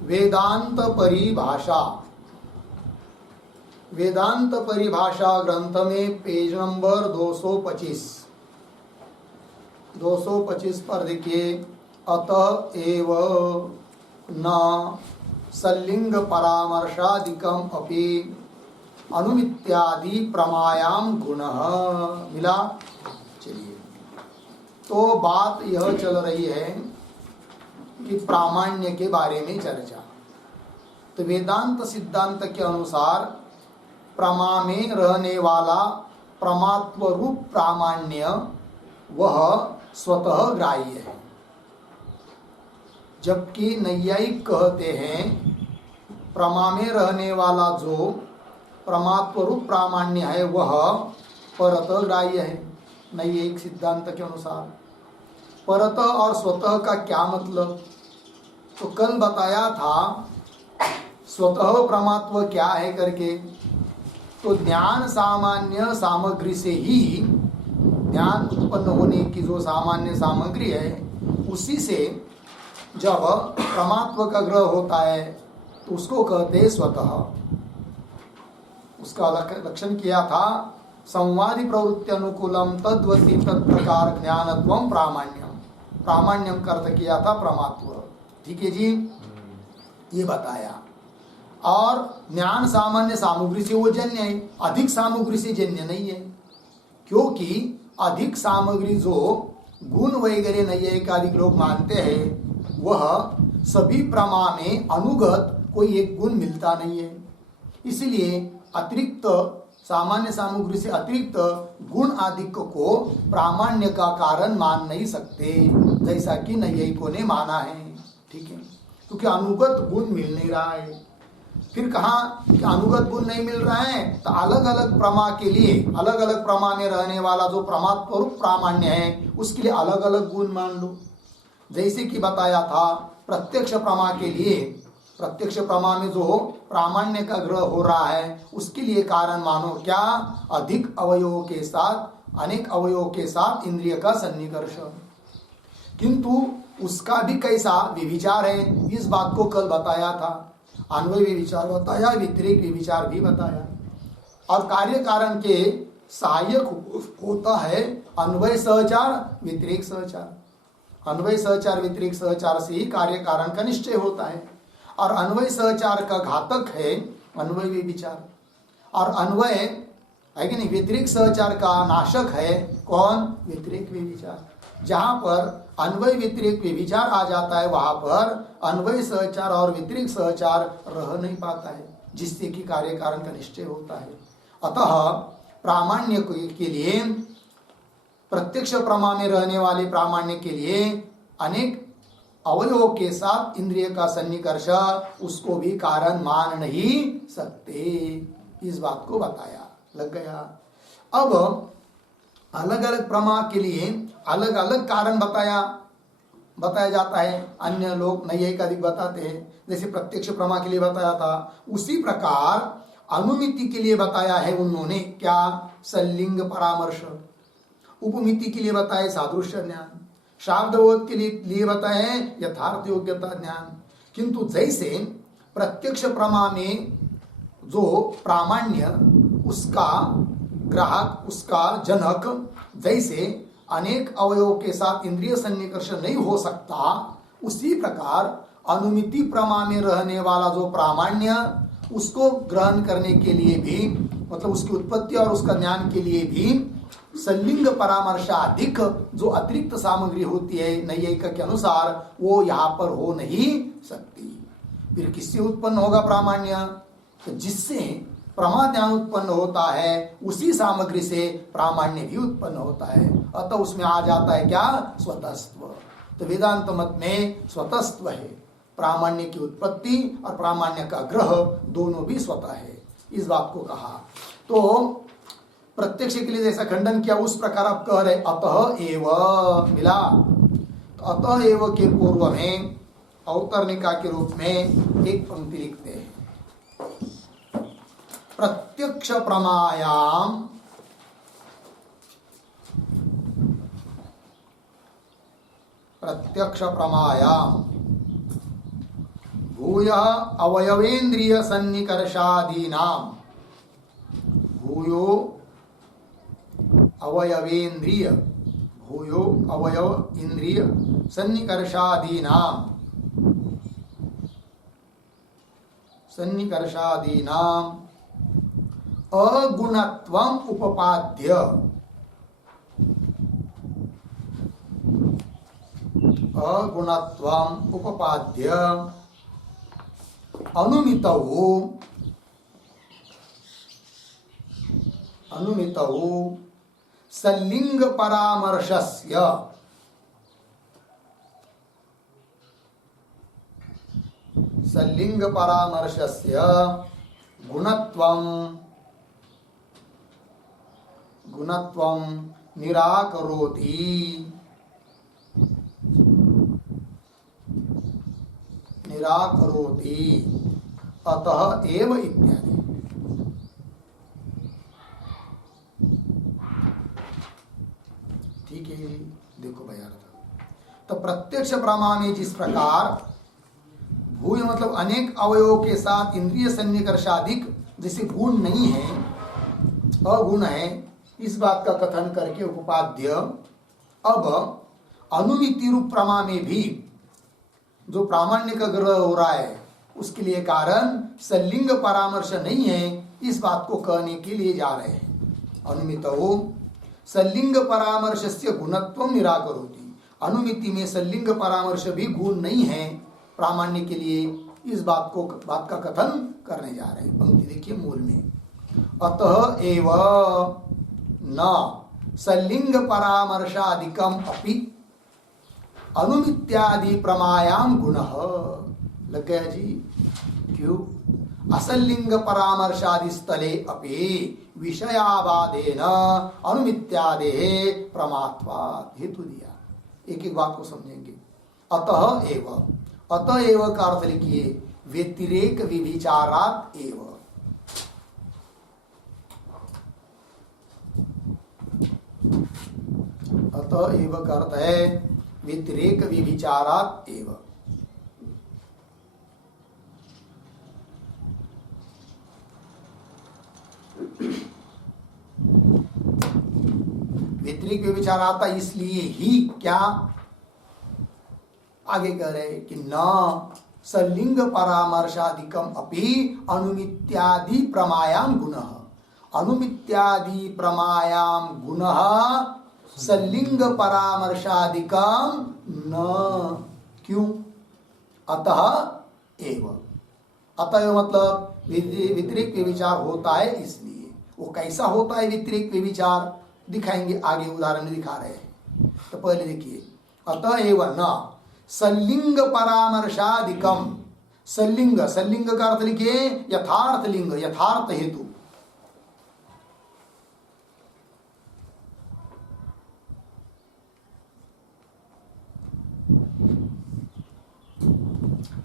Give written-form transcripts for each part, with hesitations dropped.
वेदांत परिभाषा। वेदांत परिभाषा ग्रंथ में पेज नंबर 225 पर देखिए, अतः एव न सल्लिंग परामर्शादिकम अपि अनुमित्यादि प्रमायाम गुणः। मिला? चलिए, तो बात यह चल रही है कि प्रामाण्य के बारे में चर्चा। तो वेदांत सिद्धांत के अनुसार प्रमा में रहने वाला प्रमात्व रूप प्रामाण्य वह स्वतः ग्राह्य है, जबकि नैयायिक कहते हैं प्रमा में रहने वाला जो प्रमात्व रूप प्रामाण्य है वह परतः ग्राह्य है। नैयायिक सिद्धांत के अनुसार परतः और स्वतः का क्या मतलब? तो कल बताया था स्वतः प्रमात्व क्या है करके। तो ज्ञान सामान्य सामग्री से ही, ज्ञान उत्पन्न होने की जो सामान्य सामग्री है उसी से जब प्रमात्व का ग्रह होता है तो उसको कहते हैं स्वतः। उसका लक्षण किया था संवादी प्रवृत्ति अनुकूलम तद्वती तत्प्रकार ज्ञानत्वम प्रामाण्यम। प्रामाण्यम का अर्थ किया था प्रमात्व। ठीक है जी, ये बताया। और ज्ञान सामान्य सामग्री से वो जन्य है, अधिक सामग्री से जन्य नहीं है, क्योंकि अधिक सामग्री जो गुण वगैरह नैयायिक लोग मानते हैं वह सभी प्रमा में अनुगत कोई एक गुण मिलता नहीं है। इसलिए अतिरिक्त सामान्य सामग्री से अतिरिक्त गुण आदि को प्रामाण्य का कारण मान नहीं सकते, जैसा कि नैयायिकों ने माना है। ठीक है, क्योंकि अनुगत गुण मिल नहीं रहा है। फिर कहा कि अनुगत गुण नहीं मिल रहा है तो अलग अलग प्रमा के लिए, अलग अलग प्रमा में रहने वाला जो प्रमात्व रूप प्रामाण्य है उसके लिए अलग अलग गुण मान लो। जैसे कि बताया था प्रत्यक्ष प्रमा के लिए, प्रत्यक्ष प्रमा में जो प्रामाण्य का ग्रह हो रहा है उसके लिए कारण मानो क्या? अधिक अवयवों के साथ, अनेक अवयवों के साथ इंद्रिय का सन्निकर्ष। किंतु उसका भी कैसा विविचार है, इस बात को कल बताया था। अन्वय विचार बताया, व्यतिरेक विचार भी बताया। और कार्य कारण के सहायक होता है अन्वय सहचार, व्यतिरेक सहचार। अन्वय सहचार व्यतिरेक सहचार से ही कार्य कारण का निश्चय होता है। और अन्वय सहचार का घातक है अन्वय विचार, और अन्वय है कि नहीं, व्यतिरेक सहचार का नाशक है कौन? व्यतिरेक विचार। जहां पर अन्वय व्यतिरेक विचार आ जाता है वहां पर अन्वय सहचार और व्यतिरेक सहचार रह नहीं पाता है, जिससे कि कार्य कारण का निश्चय होता है। अतः प्रामाण्य के लिए, प्रत्यक्ष प्रमा में रहने वाले प्रामाण्य के लिए अनेक अवयवों के साथ इंद्रिय का सन्निकर्ष उसको भी कारण मान नहीं सकते। इस बात को बताया, लग गया। अब अलग अलग प्रमा के लिए अलग अलग कारण बताया जाता है। अन्य लोग नैयायिक अधिक बताते हैं, जैसे प्रत्यक्ष प्रमा के लिए बताया था, उसी प्रकार अनुमिति के लिए बताया है उन्होंने क्या? सल्लिंग परामर्श। उपमिति के लिए बताए सादृश्य ज्ञान। शाब्दबोध के लिए बताए यथार्थ योग्यता ज्ञान। किंतु जैसे प्रत्यक्ष प्रमा में जो प्रामाण्य उसका ग्राहक, उसका जनक, जैसे अनेक अवयवों के साथ इंद्रिय सन्निकर्ष नहीं हो सकता, उसी प्रकार अनुमिति प्रमा में रहने वाला जो प्रामाण्य उसको ग्रहण करने के लिए भी, मतलब उसकी उत्पत्ति और उसका ज्ञान के लिए भी सल्लिंग परामर्शाधिक जो अतिरिक्त सामग्री होती है नैयायिक के अनुसार वो यहाँ पर हो नहीं सकती। फिर किससे उत्पन्न होगा प्रामाण्य? तो जिससे प्रमा ज्ञान उत्पन्न होता है उसी सामग्री से प्रामाण्य भी उत्पन्न होता है। अतः उसमें आ जाता है क्या? स्वतस्त्व। तो वेदांत मत में स्वतस्त्व है, प्रामाण्य की उत्पत्ति और प्रामाण्य का ग्रह दोनों भी स्वतः है। इस बात को कहा। तो प्रत्यक्ष के लिए जैसा खंडन किया उस प्रकार आप कह रहे अतः एव। मिला? तो अतः एव के पूर्व में अवतरणिका के रूप में एक पंक्ति लिखते हैं, प्रत्यक्ष प्रमायाम भूयः अवयवेन्द्रिय सन्निकर्षादीनाम, भूयो अवयवेन्द्रिय, भूयो अवयव इंद्रिय सन्निकर्षादीनाम, सन्निकर्षादीनाम अगुणत्वम उपपाद्य, अगुणत्वम उपपाद्य अनुमितौ, अनुमितौ सल्लिंग परामर्शस्य, सल्लिंग परामर्शस्य गुणत्वं, गुणत्वं निराकरोति, निराकरोति अतः एव इत्यादि। ठीक है, देखो भाई अर्थ। तो प्रत्यक्ष प्रमा में जिस प्रकार भूय मतलब अनेक अवयवों के साथ इंद्रिय सन्निकर्षाधिक जैसे गुण नहीं है, अगुण है, इस बात का कथन करके उपपाद्य अब अनुमिति रूप प्रमा में भी जो प्रामाण्य का ग्रह हो रहा है उसके लिए कारण सल्लिंग परामर्श नहीं है, इस बात को कहने के लिए जा रहे हैं। अनुमितौ सल्लिंग परामर्श से गुणत्व निराकरोति, अनुमिति में सल्लिंग परामर्श भी गुण नहीं है प्रामाण्य के लिए, इस बात का कथन करने जा रहे हैं। पंक्ति देखिए मूल में, अतः एव न सल्लिंग परामर्शादिकम अपि अनुमित्यादि प्रमायाम गुणः, लग गया जी, क्यों? असल्लिंग परामर्शादि स्थले अपि विषयावादेन अनुमित्यादे प्रमात्वात्, हेतु दिया। एक एक बात को समझेंगे। अतः एव, अतः एव का अर्थ लिखिए व्यतिरेक विविचारात एव, अतः एव का अर्थ है व्यतिरेक विविचारात एव। व्यतिरेक विचार आता इसलिए ही, क्या आगे कह रहे कि न सल्लिंग परामर्शादिकम अपि अनुमित्यादि प्रमायाम गुणः, अनुमित्यादि प्रमायाम गुणः सल्लिंग परामर्शादिकम न, क्यों? अतः एव, अतः मतलब व्यतिरेक विचार होता है इसलिए। वो कैसा होता है व्यतिरेक विचार, दिखाएंगे आगे, उदाहरण में दिखा रहे हैं। तो पहले देखिए, अतः एव न सल्लिंग परामर्शादिकम, सल्लिंग, सल्लिंग का अर्थ लिखिए यथार्थ लिंग, यथार्थ हेतु।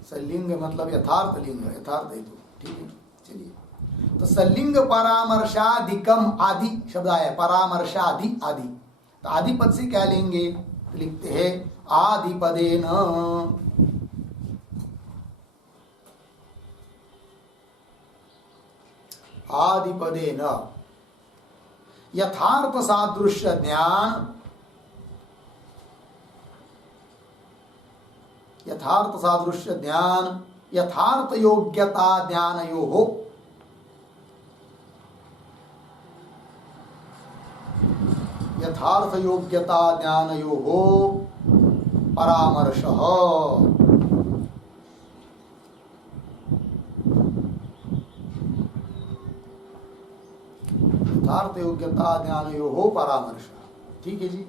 सल्लिंग मतलब यथार्थ लिंग, यथार्थ हेतु। ठीक है, चलिए। तो सल्लिंग परामर्शादिकम, आदि शब्द आया, परामर्शादि आदि, तो आदि पद से क्या लेंगे? तो लिखते हैं आदिपदेन, आदिपदेन यथार्थ सादृश्य ज्ञान, यथार्थ सादृश्य ज्ञान यथार्थ योग्यता ज्ञानयोः, यथार्थ योग्यता ज्ञानयोः परामर्शः, यथार्थ योग्यता ज्ञानयोः परामर्श। ठीक है जी।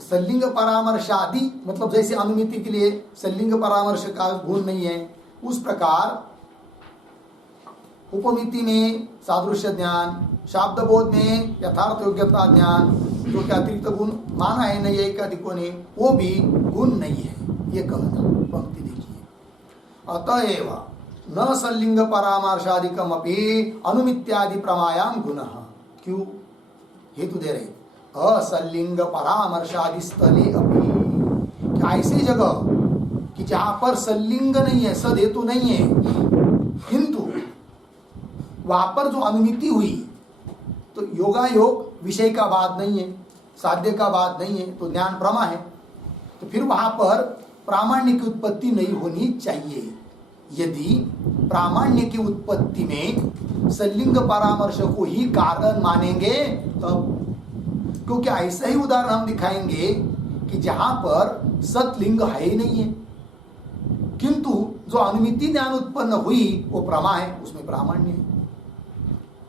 सल्लिंग परामर्शादि मतलब जैसे अनुमिति के लिए सल्लिंग परामर्श का गुण नहीं है, उस प्रकार उपमिति में सादृश्य ज्ञान, शाब्द बोध में यथार्थ योग्यता ज्ञान, जो कि अतिरिक्त गुण माना है नैयायिकादिकों ने, वो भी गुण नहीं है, ये कहना। पंक्ति देखिए, अतएव न सल्लिंग परामर्शादिकम अपि अनुमित्यादि प्रमायाम गुणः, क्यों? हेतु दे रहे, असल्लिंग परामर्शादि स्थले अपि, ऐसी जगह कि जहां पर सल्लिंग नहीं है, सधेतु नहीं है, किंतु वहां पर जो अनुमिति हुई तो योगायोग विषय का बात नहीं है, साध्य का बात नहीं है, तो ज्ञान प्रमा है, तो फिर वहां पर प्रामाण्य की उत्पत्ति नहीं होनी चाहिए। यदि प्रामाण्य की उत्पत्ति में सल्लिंग परामर्श को ही कारण मानेंगे तब, क्योंकि ऐसा ही उदाहरण हम दिखाएंगे कि जहां पर सतलिंग है ही नहीं है, किंतु जो अनुमिति ज्ञान उत्पन्न हुई वो प्रमा है, उसमें प्रामाण्य है।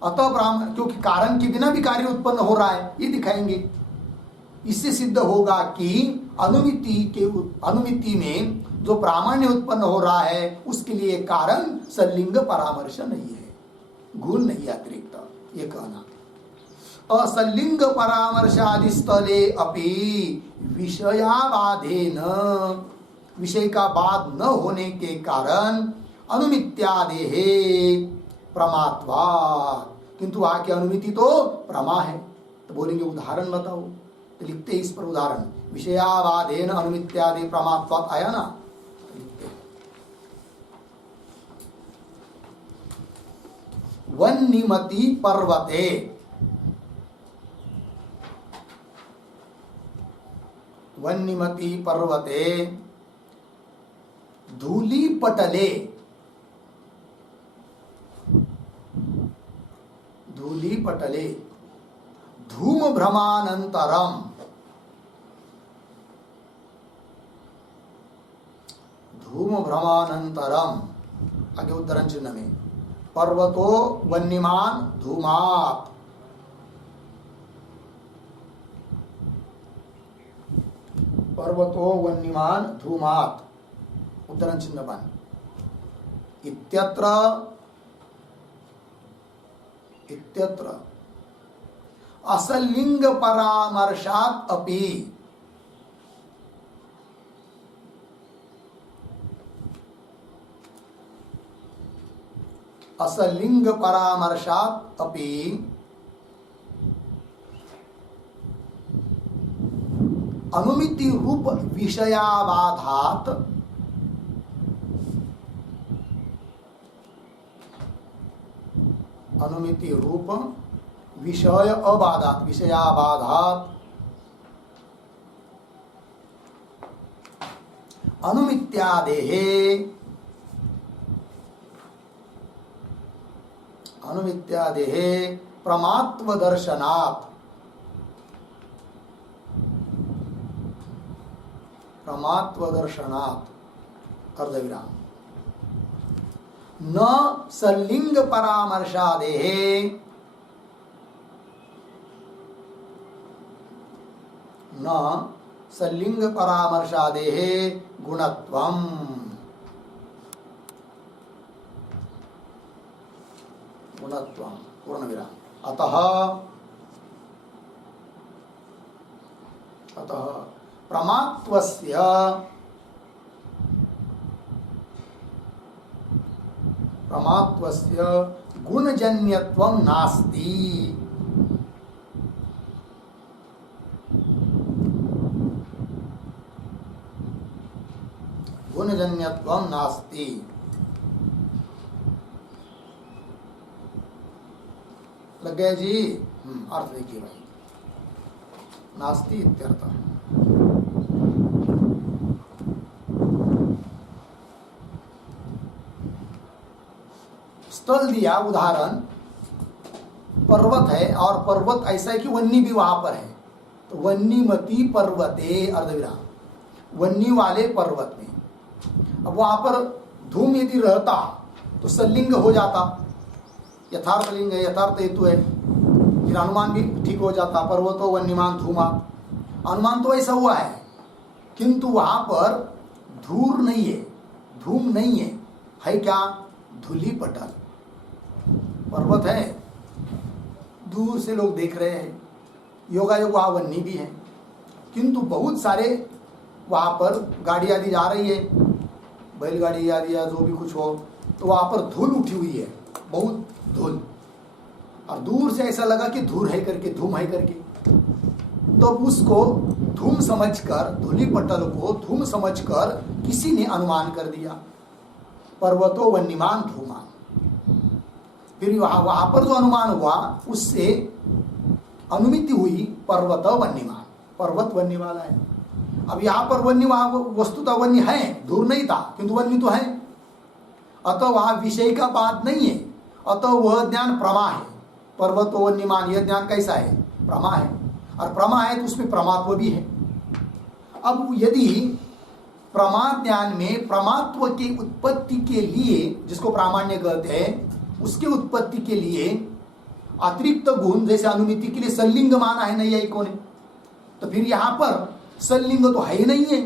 अतः प्रामाण्य, क्योंकि कारण के बिना भी कार्य उत्पन्न हो रहा है, ये दिखाएंगे। इससे सिद्ध होगा कि अनुमिति में जो प्रामाण्य उत्पन्न हो रहा है उसके लिए कारण सल्लिंग परामर्श नहीं है, गुण नहीं अतिरिक्त, ये कहना। असल्लिंग परामर्शादि स्थले अपि विषयाबाधेन, विषय का बाध न होने के कारण अनुमित्यादेहे प्रमात्वात्, किंतु आके अनुमिति तो प्रमा है। तो बोलेंगे उदाहरण बताओ, तो लिखते इस पर उदाहरण, विषयाबाधेन अनुमित्यादि प्रमात्वात् आया ना, वन्निमति पर्वते, वन्निमति पर्वते धूलिपटले, धूलिपटले धूम भ्रमानंतरम, धूम भ्रमानंतरम, आगे उद्धरण चिन्ह में, पर्वतो वन्यमान धूमात्, पर्वतो वन्यमान धूमात्, उद्धरण चिन्ह बन, इत्यत्र असलिंग परामर्शात् अपि, असलिंग परामर्शात् अपि अनुमिति रूप विषयाबाधात्, अनुमिति रूप विषय अबाधात्, विषयाबाधात् अनुमित्यादेहे, अनुमित्यादेहे प्रमात्व दर्शनात्, प्रमात्व दर्शनात् अर्धविराम, न सल्लिंग परामर्शादेहे, न सल्लिंग परामर्शादेहे गुणत्वम्, गुणत्वम् पूर्णविराम, अतः प्रमात्वस्य गुणजन्यत्वं नास्ति, गुणजन्यत्वं नास्ति, लग गया जी? अर्थ देखिए भाई, नास्ति इत्यर्थ। स्थल दिया उदाहरण, पर्वत है और पर्वत ऐसा है कि वन्नी भी वहां पर है, तो वन्नीमती पर्वते अर्धविराम, वन्नी वाले पर्वत में। अब वहां पर धूम यदि रहता तो सल्लिंग हो जाता, यथार्थ लिंग है, यथार्थ हेतु है, फिर अनुमान भी ठीक हो जाता, पर्वतो वन्यमान धूमा, अनुमान तो ऐसा हुआ है, किंतु वहां पर धूर नहीं है, धूम नहीं है, है क्या? धूली पटल, पर्वत है, दूर से लोग देख रहे हैं, योगायोग वहां वन्नी भी है, किंतु बहुत सारे वहां पर गाड़ी आदि जा रही है, बैलगाड़ी आदि या जो भी कुछ हो, तो वहां पर धूल उठी हुई है, बहुत धूल, और दूर से ऐसा लगा कि धूल है करके, धूम है करके, तो उसको धूम समझकर, धूलि पटल को धूम समझकर किसी ने अनुमान कर दिया, पर्वतो वन्यमान धूमान। फिर वहां पर जो अनुमान हुआ उससे अनुमिति हुई पर्वत वन्यमान, पर्वत वन्य वाला है। अब यहाँ पर वन्य, वहां वस्तुतः वन्य है, दूर नहीं था, किंतु वन्य तो है, अतः वहां विषय का बात नहीं है, अतः वह ज्ञान प्रमा है। पर्वत वन्यमान यह ज्ञान कैसा है? प्रमा है, और प्रमा है तो उसमें प्रमात्व भी है। अब यदि प्रमा ज्ञान में प्रमात्व की उत्पत्ति के लिए, जिसको प्रामाण्य कहते हैं, उसके उत्पत्ति के लिए अतिरिक्त गुण, जैसे अनुमिति के लिए सल्लिंग माना है नैयायिकों ने, तो फिर यहां पर सल्लिंग तो है ही नहीं है,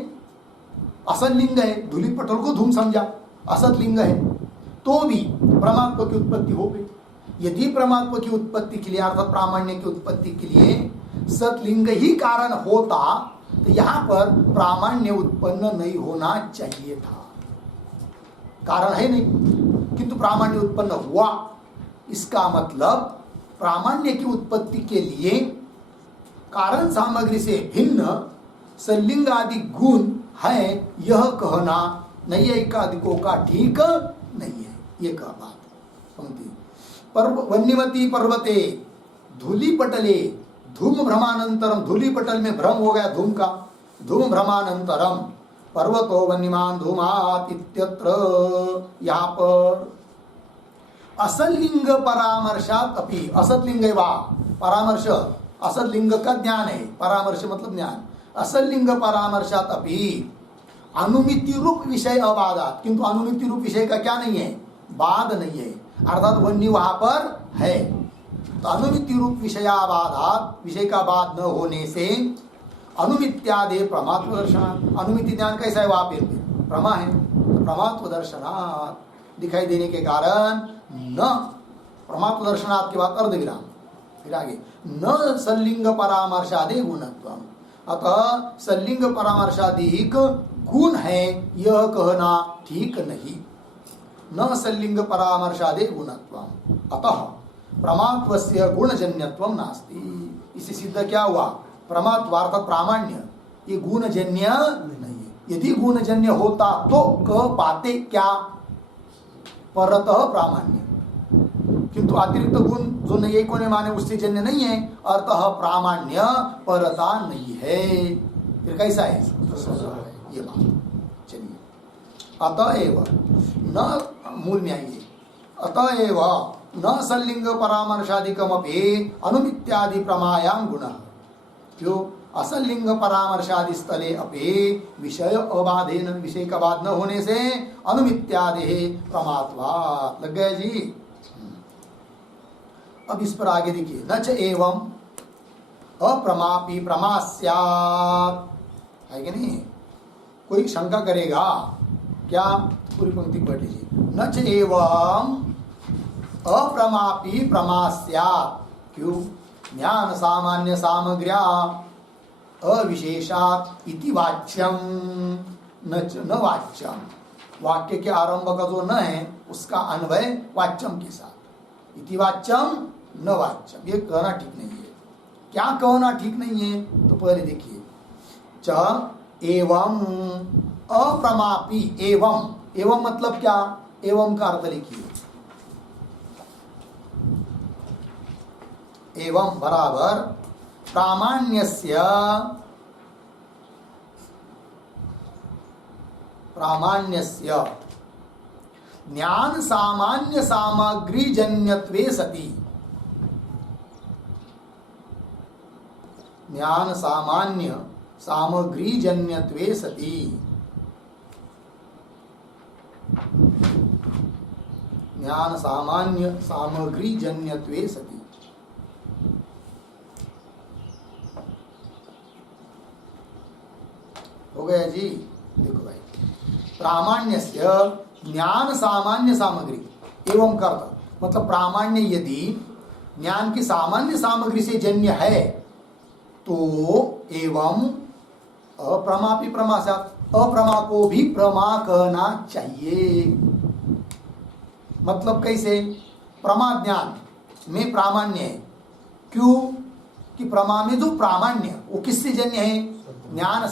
असलिंग है। धूलि पटल को धूम समझा, असत लिंग है, तो भी परमात्मा की उत्पत्ति हो गई। यदि परमात्मा की उत्पत्ति के लिए, अर्थात प्रामाण्य की उत्पत्ति के लिए सतलिंग ही कारण होता तो यहां पर प्रामाण्य उत्पन्न नहीं होना चाहिए था, कारण है नहीं, किंतु प्रामाण्य उत्पन्न हुआ। इसका मतलब प्रामाण्य की उत्पत्ति के लिए कारण सामग्री से भिन्न सल्लिंग आदि गुण है, यह कहना नैयायिकादिकों का ठीक नहीं है। ये कह बात पंक्ति। वन्यवती पर्वते धूलि पटले धूम भ्रमानंतरम, धूलि पटल में भ्रम हो गया धूम का, धूम भ्रमानंतरम पर्वतो वन्यमान धूमात इत्यत्र। यहाँ पर असलिंग परामर्शात अपि, असतलिंग वा परामर्श, असतलिंग का ज्ञान है, परामर्श मतलब ज्ञान, असलिंग परामर्शात अपि अनुमिति रूप विषय अबाधात, किंतु अनुमिति रूप विषय का क्या नहीं है? बाद नहीं है, अर्थात वन्य वहां पर है, तो अनुमिति रूप विषयाबाधात, विषय का बाद न होने से अनुमित्यादे प्रमात्व दर्शनात्, अनुमिति ज्ञान कैसा है? वहां फिर प्रमा है, तो प्रमात्व दर्शनात् दिखाई देने के कारण न प्रमात्व दर्शनात् के बाद अर्धविराम, फिर आगे न सल्लिंग परामर्शादे गुणत्वम, अतः सल्लिंग परामर्शादिक गुण है यह कहना ठीक नहीं। न सल्लिंग परामर्शादे गुणत्वम, अतः प्रमात्वस्य गुणजन्यत्वम नास्ति। इसे सिद्ध क्या हुआ? प्रमात्व अर्थात प्रामाण्य ये गुणजन्य नहीं है। यदि गुणजन्य होता तो कह पाते क्या? परतः प्रामाण्य, किंतु अतिरिक्त गुण जो नैयायिकों ने माने उससे जन्य नहीं है, अर्थः प्रामाण्य परता नहीं है, फिर कैसा है? ये बात। चलिए, अतएव न, मूल में आइए, अतएव न सल्लिंग परामर्शादिकमपि अनुमित्यादि प्रमायाम गुण। क्यों? असलिंग परामर्शादि स्थले अपि विषय अबाधेन, विषय का बाद न होने से अनुमित्यादि प्रमात्वा लग गए जी। अब इस पर आगे देखिए, न च एवं अप्रमापि प्रमा स्यात्, है कि नहीं? कोई शंका करेगा क्या? पूरी पंक्ति पढ़ लीजिए। न च एवं अप्रमापि प्रमा स्यात्, क्यों? ज्ञान सामान्य सामग्र्या अविशेषात् इति वाच्यम न वाच्यम, वाक्य के आरंभ का जो न है उसका अन्वय वाच्यम के साथ, इति वाच्यम न वाच्यम, ये कहना ठीक नहीं है। क्या कहना ठीक नहीं है? तो पहले देखिए, च एवं अप्रमापि, एवं, एवं मतलब क्या? एवं का अर्थ लिखिए, एवं बराबर प्रामाण्यस्य, प्रामाण्यस्य ज्ञान सामान्य सामग्री जन्यत्वे सति, ज्ञान सामान्य सामग्री जन्यत्वे सति, ज्ञान सामान्य सामग्री जन्यत्वे सति। हो गया जी? देखो भाई, प्रामाण्यस्य ज्ञान सामान्य सामग्री, एवं कर्ता मतलब प्रामाण्य यदि ज्ञान की सामान्य सामग्री से जन्य है तो एवं अप्रमापि प्रमा से, अप्रमा को भी प्रमा कहना चाहिए। मतलब कैसे? प्रमा ज्ञान में प्रामाण्य है, क्यों? कि प्रमा में जो प्रामाण्य वो किससे जन्य है? ज्ञान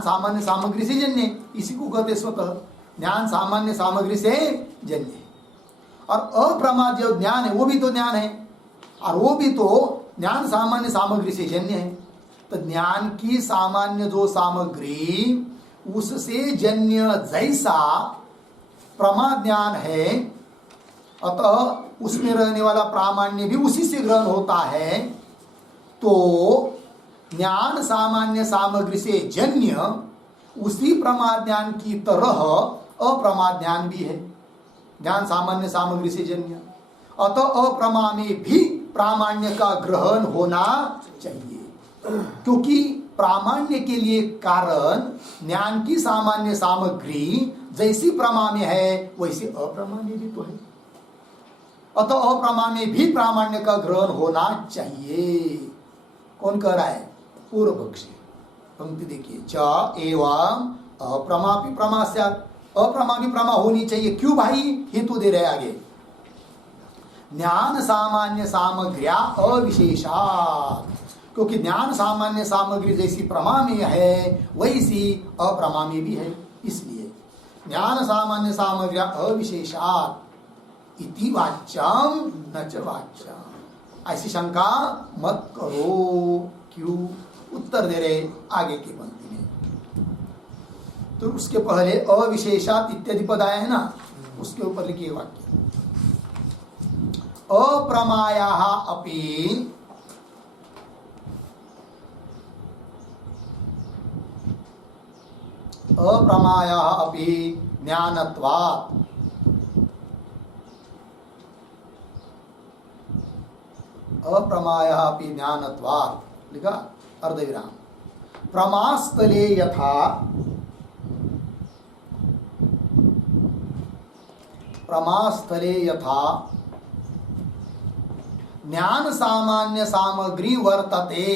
सामान्य सामग्री से जन्य है। इसी को कहते स्वतः ज्ञान सामान्य सामग्री से जन्य है। और अप्रमा जो ज्ञान है वो भी तो ज्ञान है, और वो भी तो ज्ञान सामान्य सामग्री से जन्य है। तो ज्ञान की सामान्य जो सामग्री उससे जन्य जैसा प्रमा ज्ञान है, अतः उसमें रहने वाला प्रामाण्य भी उसी से ग्रहण होता है। तो ज्ञान सामान्य सामग्री से जन्य उसी प्रमा ज्ञान की तरह अप्रमा ज्ञान भी है, ज्ञान सामान्य सामग्री से जन्य। अतः अप्रमा में भी प्रामाण्य का ग्रहण होना चाहिए, क्योंकि प्रामाण्य के लिए कारण ज्ञान की सामान्य सामग्री जैसी प्रमा में है वैसी अप्रमा में भी तो है। अतः अप्रमा में भी प्रामाण्य का ग्रहण होना चाहिए। कौन कह रहा है? पूर्व पक्षी। पंक्ति देखिए, च एवं अप्रमापि प्रमा स्यात्, अप्रमा भी प्रमा होनी चाहिए। क्यों भाई? हेतु दे रहे आगे, ज्ञान सामान्य सामग्र्या अविशेषात्, क्योंकि ज्ञान सामान्य सामग्री जैसी प्रमा में है वैसी अप्रमा में भी है। इसलिए ज्ञान सामान्य सामग्र्या अविशेषात् इति वाच्यम न च वाच्यम। ऐसी शंका मत करो। क्यों? उत्तर दे रहे आगे की पंक्ति में। तो उसके पहले अविशेषात् इत्यादि पद आया है ना, उसके ऊपर लिखिए वाक्य, अप्रमायाः अपि अप्रमायाः अपि ज्ञानत्वात्, अप्रमायाः अपि ज्ञानत्वात् लिखा अर्धविराम। प्रमास्थले यथा, प्रमास्थले यथा ज्ञान सामान्य सामग्री वर्तते,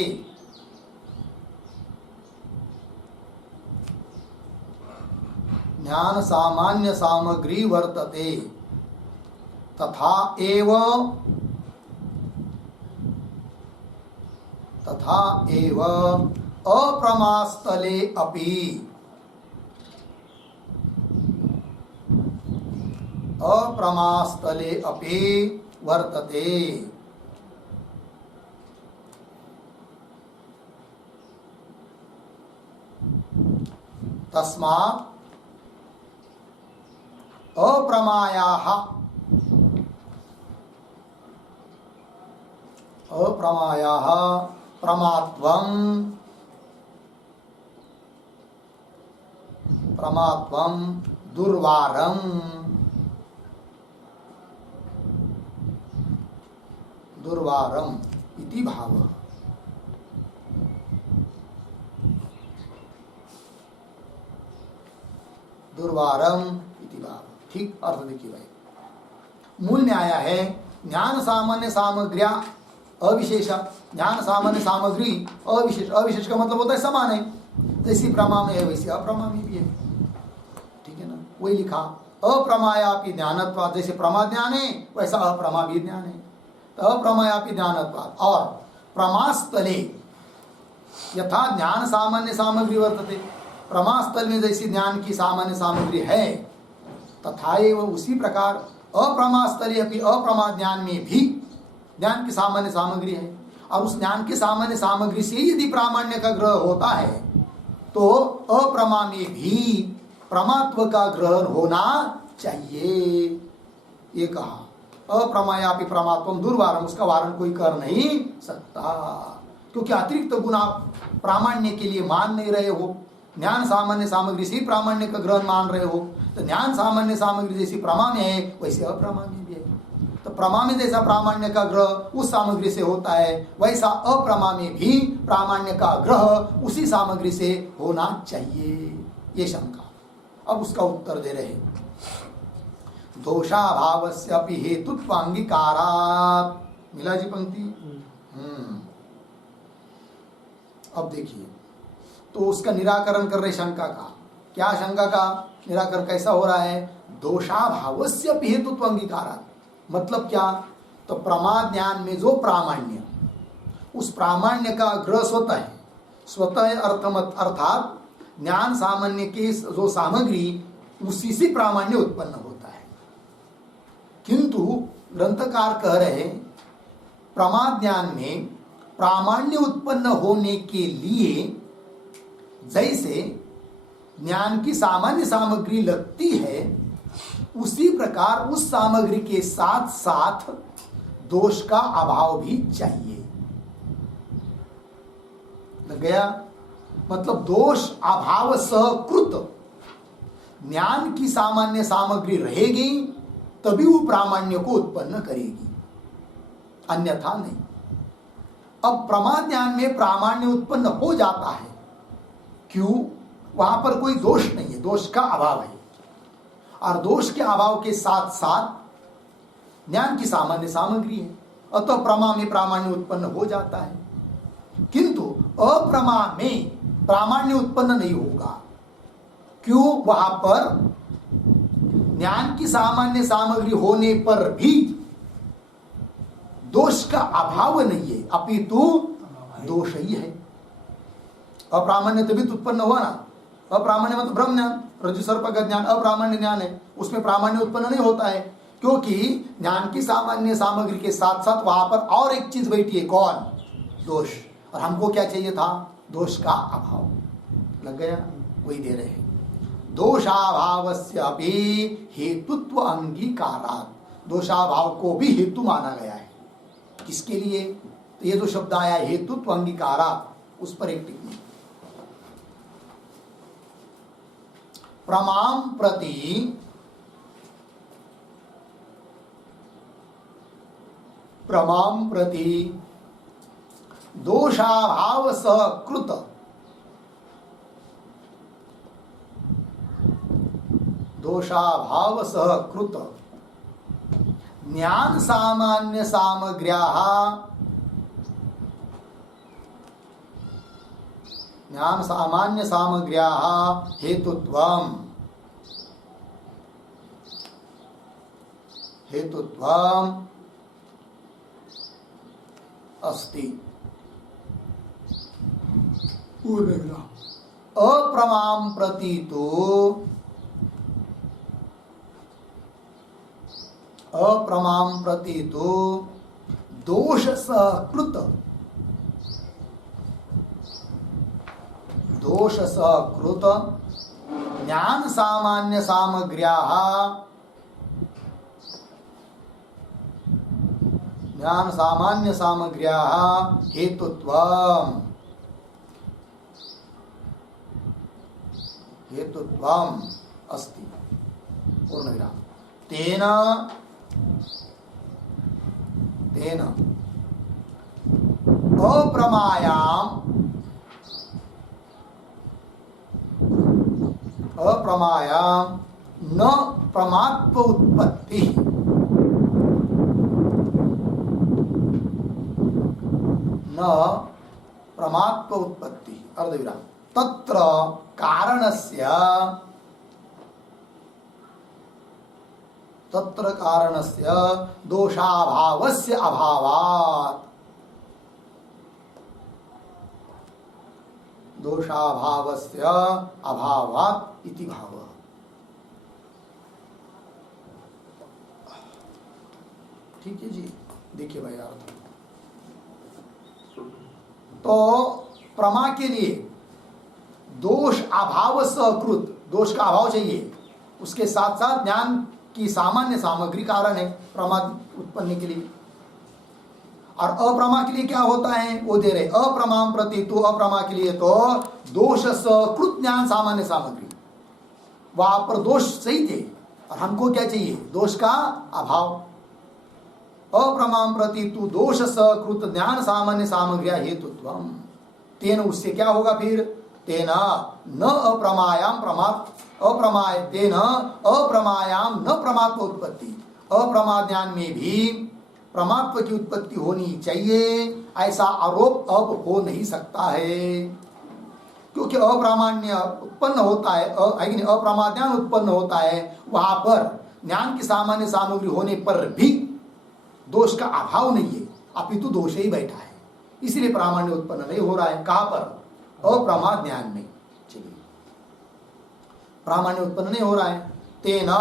ज्ञान सामान्य सामग्री वर्तते, तथा एव अप्रमास्थले अपि, अप्रमास्थले अपि वर्तते। तस्मात् अप्रमायाः, अप्रमायाः प्रमात्वं, प्रमात्वं दुर्वारं, दुर्वारम इति भावः। दुर्वारम इति भाव। ठीक अर्थ देखिए भाई, मूल में आया है ज्ञान सामान्य सामग्र्या अविशेष, ज्ञान सामान्य सामग्री अविशेष, अविशेष का मतलब होता है समान है, जैसी प्रमा में है वैसी अप्रमा में भी है। ठीक है ना, वही लिखा अप्रमायापि ज्ञानत्वात्, जैसे प्रमा ज्ञान है वैसा अप्रमा भी ज्ञान है। तो अप्रमायापि ज्ञानत्वात्, और प्रमास्थले यथा ज्ञान सामान्य सामग्री वर्तते, प्रमास्थल में जैसी ज्ञान की सामान्य सामग्री है तथा एव उसी प्रकार अप्रमास्थले अपि अप्रमा ज्ञान में भी ज्ञान की सामान्य सामग्री है, और उस ज्ञान की सामान्य सामग्री से यदि प्रामाण्य का ग्रह होता है तो अप्रमा में भी प्रमात्व का ग्रहण होना चाहिए। ये कहा अप्रमायापि प्रमात्वम दुर्वारम, उसका वारण कोई कर नहीं सकता, क्योंकि अतिरिक्त गुण आप प्रामाण्य के लिए मान नहीं रहे हो। ज्ञान सामान्य सामग्री से प्रामाण्य का ग्रहण मान रहे हो, तो ज्ञान सामान्य सामग्री जैसी प्रमा में है वैसे अप्रमा में भी है। तो प्रमा में जैसा प्रामाण्य का ग्रह उस सामग्री से होता है, वैसा अप्रमा में भी प्रामाण्य का ग्रह उसी सामग्री से होना चाहिए। ये शंका। अब उसका उत्तर दे रहे, दोषाभावस्य अपि हेतुत्वांगीकारात्। मिला जी पंक्ति? अब देखिए, तो उसका निराकरण कर रहे शंका का। क्या शंका का निराकरण कैसा हो रहा है? दोषाभावस्य अपि हेतुत्वांगीकारात्, मतलब क्या? तो प्रमा ज्ञान में जो प्रामाण्य, उस प्रामाण्य का ग्रह स्वतः है। स्वतः अर्थात ज्ञान सामान्य की जो सामग्री उसी से प्रामाण्य उत्पन्न होता है। किंतु ग्रंथकार कह रहे प्रमा ज्ञान में प्रामाण्य उत्पन्न होने के लिए जैसे ज्ञान की सामान्य सामग्री लगती है, उसी प्रकार उस सामग्री के साथ साथ दोष का अभाव भी चाहिए। लग गया? मतलब दोष अभाव सहकृत ज्ञान की सामान्य सामग्री रहेगी तभी वो प्रामाण्य को उत्पन्न करेगी, अन्यथा नहीं। अब प्रमा ज्ञान में प्रामाण्य उत्पन्न हो जाता है, क्यों? वहां पर कोई दोष नहीं है, दोष का अभाव है, और दोष के अभाव के साथ साथ ज्ञान की सामान्य सामग्री है, अतः प्रमा में प्रामाण्य उत्पन्न हो जाता है। किंतु अप्रमा में प्रामाण्य उत्पन्न नहीं होगा, क्यों? वहां पर ज्ञान की सामान्य सामग्री होने पर भी दोष का अभाव नहीं है, अपितु दोष ही है। अप्रामाण्य तभी तो उत्पन्न हुआ ना। अप्रामाण्य मतलब ब्रह्म ज्ञान, रज्जु सर्प का ज्ञान अप्रामाण्य ज्ञान है, उसमें प्रामाण्य उत्पन्न नहीं होता है, क्योंकि ज्ञान की सामान्य सामग्री के साथ साथ वहां पर और एक चीज बैठी है, कौन? दोष। और हमको क्या चाहिए था? दोष का अभाव। लग गया? वही दे रहे हैं, दोषाभावस्यापि हेतुत्व अंगीकारात्। दोषाभाव को भी हेतु माना गया है। किसके लिए? तो ये जो शब्द आया है हेतुत्व अंगीकारात्, उस पर एक टिप्पणी। प्रमाम प्रति दोषाभाव सहकृत ज्ञान सामान्य सामग्र्याः हेतुत्वम् अस्ति। अप्रमां प्रति तो दोष सहकृत ज्ञान सामान्य सामग्र्याः हेतुत्वम् अस्ति। पूर्णविराम। तेन अप्रमायां न प्रमात्व उत्पत्ति अर्धविराम। तत्र कारणस्य दोषाभावस्य अभावात् इति भावः। ठीक है जी, देखिए भाई अर्थ। तो प्रमा के लिए दोष अभाव सहकृत, दोष का अभाव चाहिए, उसके साथ साथ ज्ञान की सामान्य सामग्री कारण है प्रमा उत्पन्न के लिए। और अप्रमा के लिए क्या होता है वो दे रहे, अप्रमां प्रति तो अप्रमा के लिए तो दोष सकृत ज्ञान सामान्य सामग्री, वहां पर दोष सही थे और हमको क्या चाहिए? दोष का अभाव। अप्रमां प्रति तु दोष सकृत ज्ञान सामान्य सामग्र्या हेतुत्वम्। तेन उससे क्या होगा फिर? तेन न अप्रमायाम न प्रमात्व उत्पत्ति। अप्रमा ज्ञान में भी प्रमात्व की उत्पत्ति होनी चाहिए, ऐसा आरोप अब हो नहीं सकता है, क्योंकि अप्रामाण्य उत्पन्न होता है, अप्रमा ज्ञान उत्पन्न होता है, वहां पर ज्ञान की सामान्य सामग्री होने पर भी दोष का अभाव नहीं है, अपितु दोष ही बैठा है। इसलिए प्रामाण्य उत्पन्न नहीं हो रहा है। कहां पर? अप्रमा ज्ञान में। चलिए, प्रामाण्य उत्पन्न नहीं हो रहा है। तेना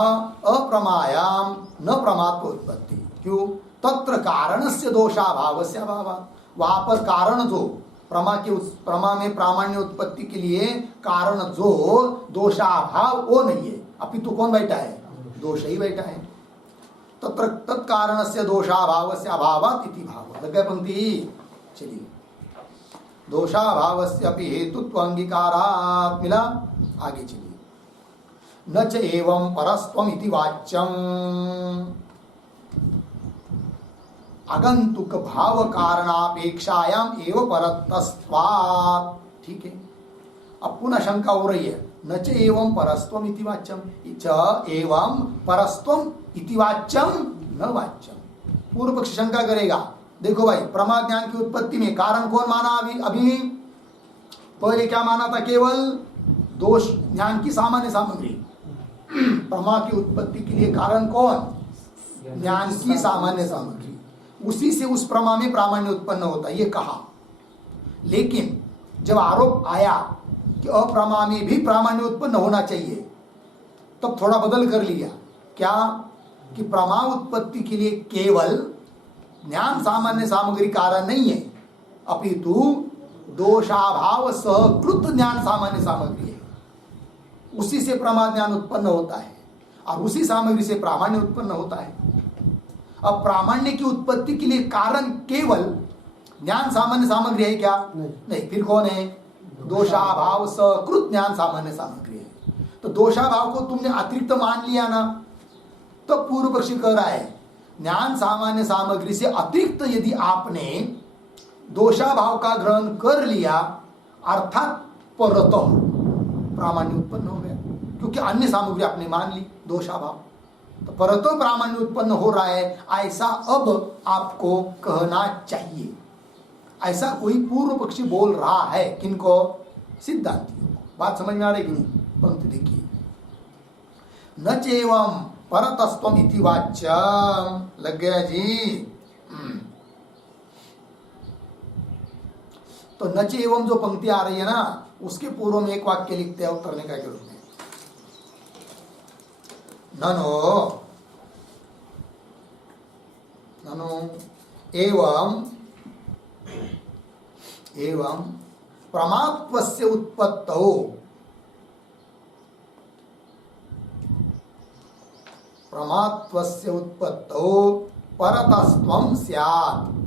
अप्रमायाम न प्रमात्व उत्पत्ति। क्यों? तत्र कारणस्य दोषाभावस्य अभावात्। वहां पर कारण जो प्रमा में प्रामाण्य उत्पत्ति के लिए कारण जो दोषाभाव वो नहीं है, अपितु कौन बैठा है? दोष ही बैठा है। तत्र तत्कारणस्य दोषाभावस्य अभावात् इति भाव। लग गया पंक्ति? चलिए, दोषाभावस्य अपि हेतुत्व अंगीकारात् मिला। आगे चलिए, न च एवं परस्त्वम् इति वाच्यम् आगंतुक भाव कारणापेक्षायाम एव परतस्त्वात्। ठीक है, अब पुनः शंका हो रही है। न च एवं परस्त्वम् इति वाच्यम, च एवं परस्त्वम् इति वाच्यम न वाच्यम। पूर्व पक्ष शंका करेगा, देखो भाई, प्रमा ज्ञान की उत्पत्ति में कारण कौन माना? अभी पहले क्या माना था? केवल दोष ज्ञान की सामान्य सामग्री। प्रमा की उत्पत्ति के लिए कारण कौन? ज्ञान की सामान्य सामग्री। उसी से उस प्रमा में प्रामाण्य उत्पन्न होता है, ये कहा। लेकिन जब आरोप आया कि अप्रमा में भी प्रामाण्य उत्पन्न होना चाहिए, तब थोड़ा बदल कर लिया। क्या? कि प्रमा उत्पत्ति के लिए केवल ज्ञान सामान्य सामग्री कारण नहीं है, अपितु दोषाभाव सहकृत ज्ञान सामान्य सामग्री है। उसी से प्रमा ज्ञान उत्पन्न होता है और उसी सामग्री से प्रामाण्य उत्पन्न होता है। अब प्रामाण्य की उत्पत्ति के लिए कारण केवल ज्ञान सामान्य सामग्री है क्या? नहीं। फिर कौन है? दोषाभाव सकृत ज्ञान सामान्य सामग्री है। तो दोषाभाव को तुमने अतिरिक्त मान लिया ना, तो पूर्व पक्षी कह रहा है ज्ञान सामान्य सामग्री से अतिरिक्त यदि आपने दोषाभाव का ग्रहण कर लिया, अर्थात परतः प्रामाण्य उत्पन्न हो गया, क्योंकि अन्य सामग्री आपने मान ली दोषाभाव। तो परतो प्रामाण्य उत्पन्न हो रहा है, ऐसा अब आपको कहना चाहिए। ऐसा कोई पूर्व पक्षी बोल रहा है। किनको? सिद्धांतियों को। बात समझ में आ रही कि नहीं? पंक्ति देखिए, न चेवं परतस्त्वम् इति वाच्यम्। लग गया जी? तो न चेवं जो पंक्ति आ रही है ना, उसके पूर्व में एक वाक्य लिखते हैं उत्तरने का के रूप में। ननो एवं प्रमात्वस्य उत्पत्तौ परतस्त्वं स्यात्।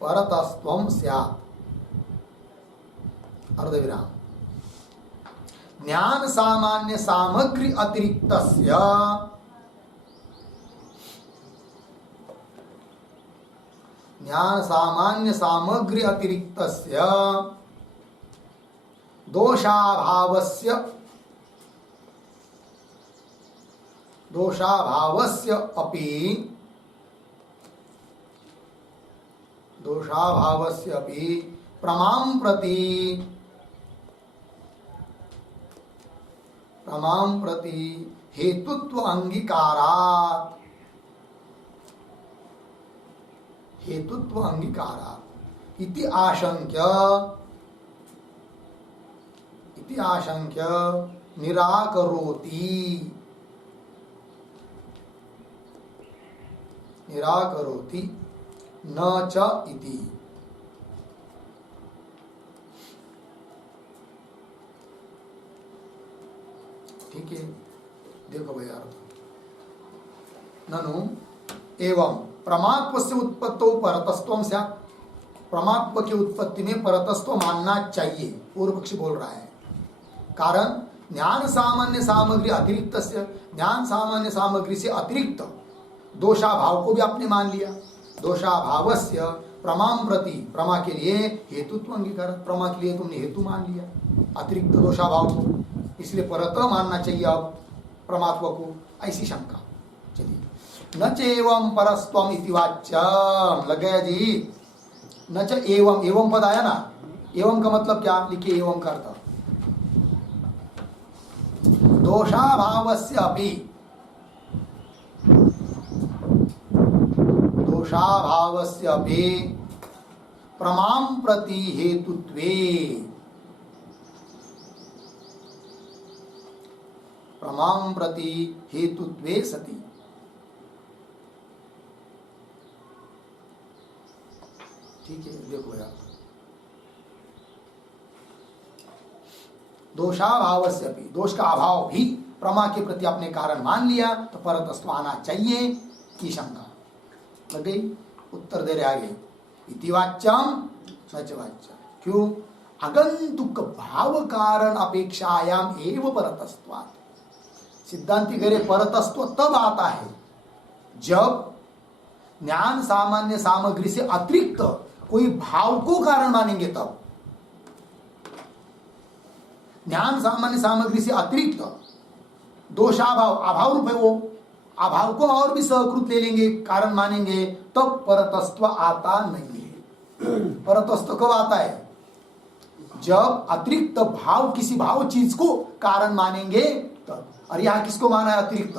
परतस्त्वं स्यात् अर्धविराम। ज्ञान सामान्य सामग्री अतिरिक्तस्य ज्ञान सामान्य सामग्री अतिरिक्तस्य दोषाभावस्य अपि प्रमां प्रति हेतुत्व अंगीकारात् इति आशंक्य निराकरोति न च इति। ठीक है, देखो भाई यार, ननु एवं प्रमात्वस्य उत्पत्तौ परतस्त्वं स्यात्। प्रमात्व की उत्पत्ति में परतस्त्व मानना चाहिए, पूर्व पक्षी बोल रहा है। कारण ज्ञान सामान्य सामग्री अतिरिक्त, ज्ञान सामान्य सामग्री से अतिरिक्त दोषाभाव को भी आपने मान लिया। दोषाभावस्य प्रमां प्रति, प्रमा के लिए हेतुत्व अंगीकार, प्रमा के लिए तुमने हेतु मान लिया अतिरिक्त दोषाभाव को, इसलिए परत मानना चाहिए अब परमात्मा को। ऐसी शंका। चलिए, न च एवं परस्त्वम् इति वाच्यम्। लग गया जी? न च एवं, एवं पद आया ना, एवं का मतलब क्या? लिखिए एवं का अर्थ दोषाभावस्य अपि दोषाभावस्य अपि प्रमां प्रति हेतुत्वे प्रमां प्रति हेतुत्वे सति। ठीक है, देखो यार, दोषाभावस्य भी, दोष का अभाव भी प्रमा के प्रति आपने कारण मान लिया तो परतस्त्व आना चाहिए की शंका लग गई। उत्तर दे रहे आगे, इति वाच्यम सच वाच्यम। क्यों? आगंतुक भाव कारण अपेक्षायाम एव परतस्त्वात्। सिद्धांति करे परतस्त्व तब आता है जब ज्ञान सामान्य सामग्री से अतिरिक्त कोई भाव को कारण मानेंगे तब। ज्ञान सामान्य सामग्री से अतिरिक्त दोषाभाव, अभाव रूप है वो, अभाव को और भी सहकृत ले लेंगे, कारण मानेंगे, तब परतस्त्व आता नहीं है। परतस्त्व कब आता है? जब अतिरिक्त भाव, किसी भाव चीज को कारण मानेंगे तब। और यहां किसको माना है? अतिरिक्त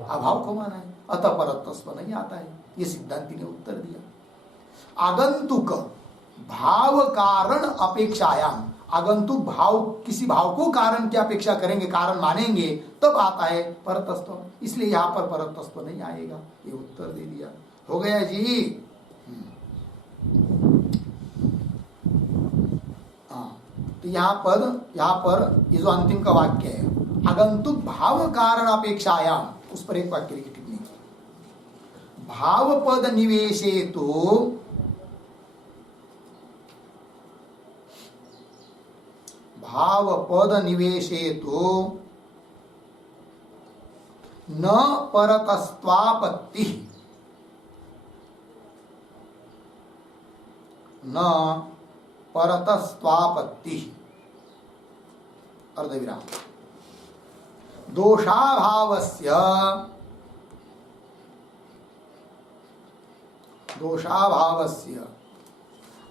अभाव को माना है, अतः परतस्त्व नहीं आता है। ये सिद्धांति ने उत्तर दिया। आगंतुक भाव कारण अपेक्षायाम, आगंतुक भाव, किसी भाव को कारण की अपेक्षा करेंगे, कारण मानेंगे, तब आता है परतस्त्व। इसलिए यहां पर परतस्त्व नहीं आएगा। ये उत्तर दे दिया। हो गया जी। हाँ, तो यहां पर ये जो अंतिम का वाक्य है, आगंतुक भाव कारण अपेक्षायाम, उस पर एक वाक्य की टिप्पणी। भाव पद निवेशे तो भाव पद निवेशे तो न परतस्त्वापत्ति, न परतस्त्वापत्ति, अर्धविराम। दोषाभावस्य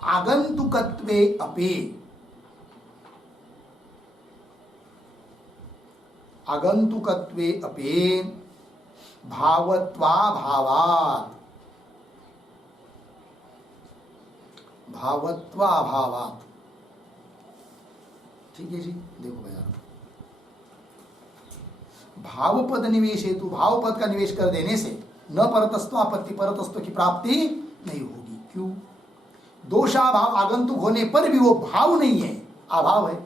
आगंतुकत्वे अपि भावत्वाभावात्। ठीक है जी, देखो भैया, भाव पद निवेश हेतु, भाव पद का निवेश कर देने से न परतस्त्वापत्ति, परतस्त्व की प्राप्ति नहीं होगी। क्यों? दोषाभाव, आगंतुक होने पर भी वो भाव नहीं है, अभाव है,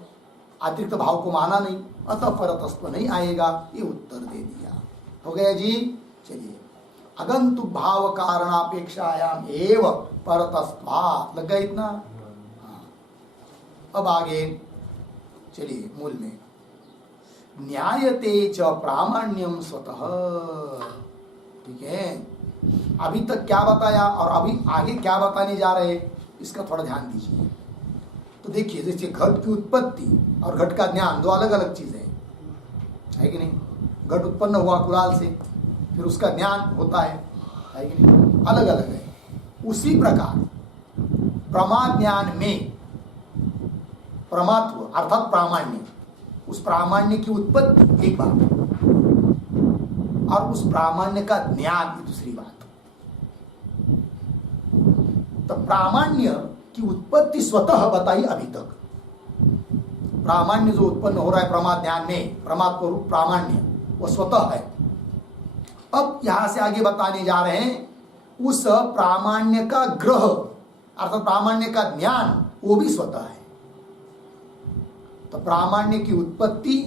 अतिरिक्त भाव को माना नहीं, अतः परतस्त्व नहीं आएगा। ये उत्तर दे दिया। हो गया जी। चलिए, आगंतुक भाव कारणापेक्षायाम एव परतस्त्वात्, लग गया इतना। हाँ, अब आगे चलिए मूल में। न्यायते च प्रामाण्यम स्वतः। ठीक है, अभी तक क्या बताया और अभी आगे क्या बताने जा रहे, इसका थोड़ा ध्यान दीजिए। तो देखिए, जैसे घट की उत्पत्ति और घट का ज्ञान दो अलग अलग चीजें है कि नहीं? घट उत्पन्न हुआ कुलाल से, फिर उसका ज्ञान होता है कि नहीं? अलग अलग है। उसी प्रकार प्रमा ज्ञान में प्रमात्व अर्थात प्रामाण्य, उस प्रामाण्य की उत्पत्ति एक बात और उस प्रामाण्य का ज्ञान दूसरी बात। तो प्रामाण्य की उत्पत्ति स्वतः बताई अभी तक। प्रामाण्य जो उत्पन्न हो रहा है प्रमा ज्ञान में, परमात्मा रूप प्रामाण्य, वो स्वतः है। अब यहां से आगे बताने जा रहे हैं उस प्रामाण्य का ग्रह अर्थात प्रामाण्य का ज्ञान, वो भी स्वतः है। तो प्रामाण्य की उत्पत्ति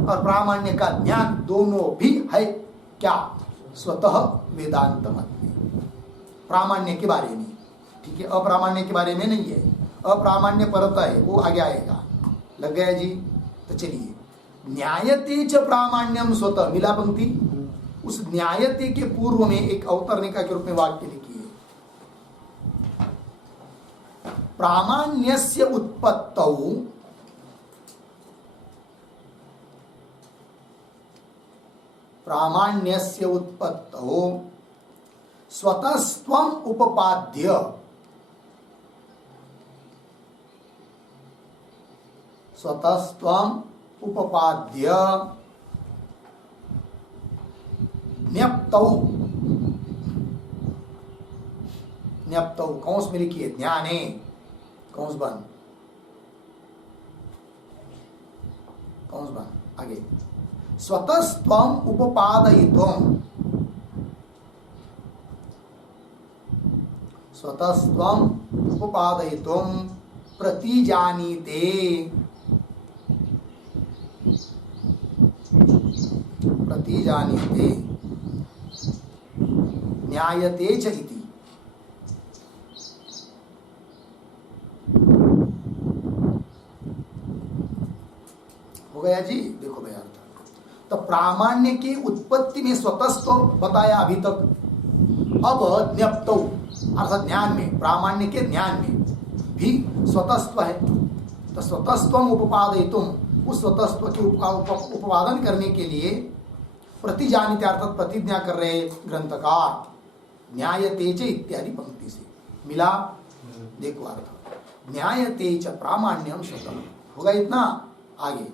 और प्रामाण्य का ज्ञान दोनों भी है क्या? स्वतः वेदांत मत में, प्रामाण्य के बारे में। ठीक है, अप्रामाण्य के बारे में नहीं है। अप्रामाण्य परत है, वो आगे आएगा। लग गया जी। तो चलिए, न्यायते च प्रामाण्यम स्वतः, मिला पंक्ति। उस न्यायते के पूर्व में एक अवतरणिका के रूप में वाक्य लिखिए। प्रामाण्यस्य उत्पत्तौ प्रामाण्यस्य उत्पत्तौ स्वतस्त्वम् उपपाद्य, स्वतस्त्वम् उपपाद्य ज्ञप्तौ न्यप्तौ कौंस में लिखिए ज्ञाने, कौंस बंद, कौंस बंद, आगे स्वतस्त्वम उपपादयित्वम, स्वतस्त्वम उपपादयित्वम प्रतिजानीते, प्रतिजानीते न्यायते च इति। हो गया जी, देखो भैया अर्थ। तो प्रामाण्य की उत्पत्ति में स्वतस्त्व बताया अभी तक। अब ज्ञप्तो अर्थात ज्ञान में, प्रामाण्य के ज्ञान में भी स्वतस्त्व है। तो स्वतस्त्वम उपपादयितुम, उस स्वतस्त्व के उपादन करने के लिए प्रतिजानित अर्थात प्रतिज्ञा कर रहे ग्रंथकार न्यायते च इत्यादि पंक्ति से मिला। देखो अर्थ न्यायते च प्रामाण्यम स्वतः, होगा इतना। आगे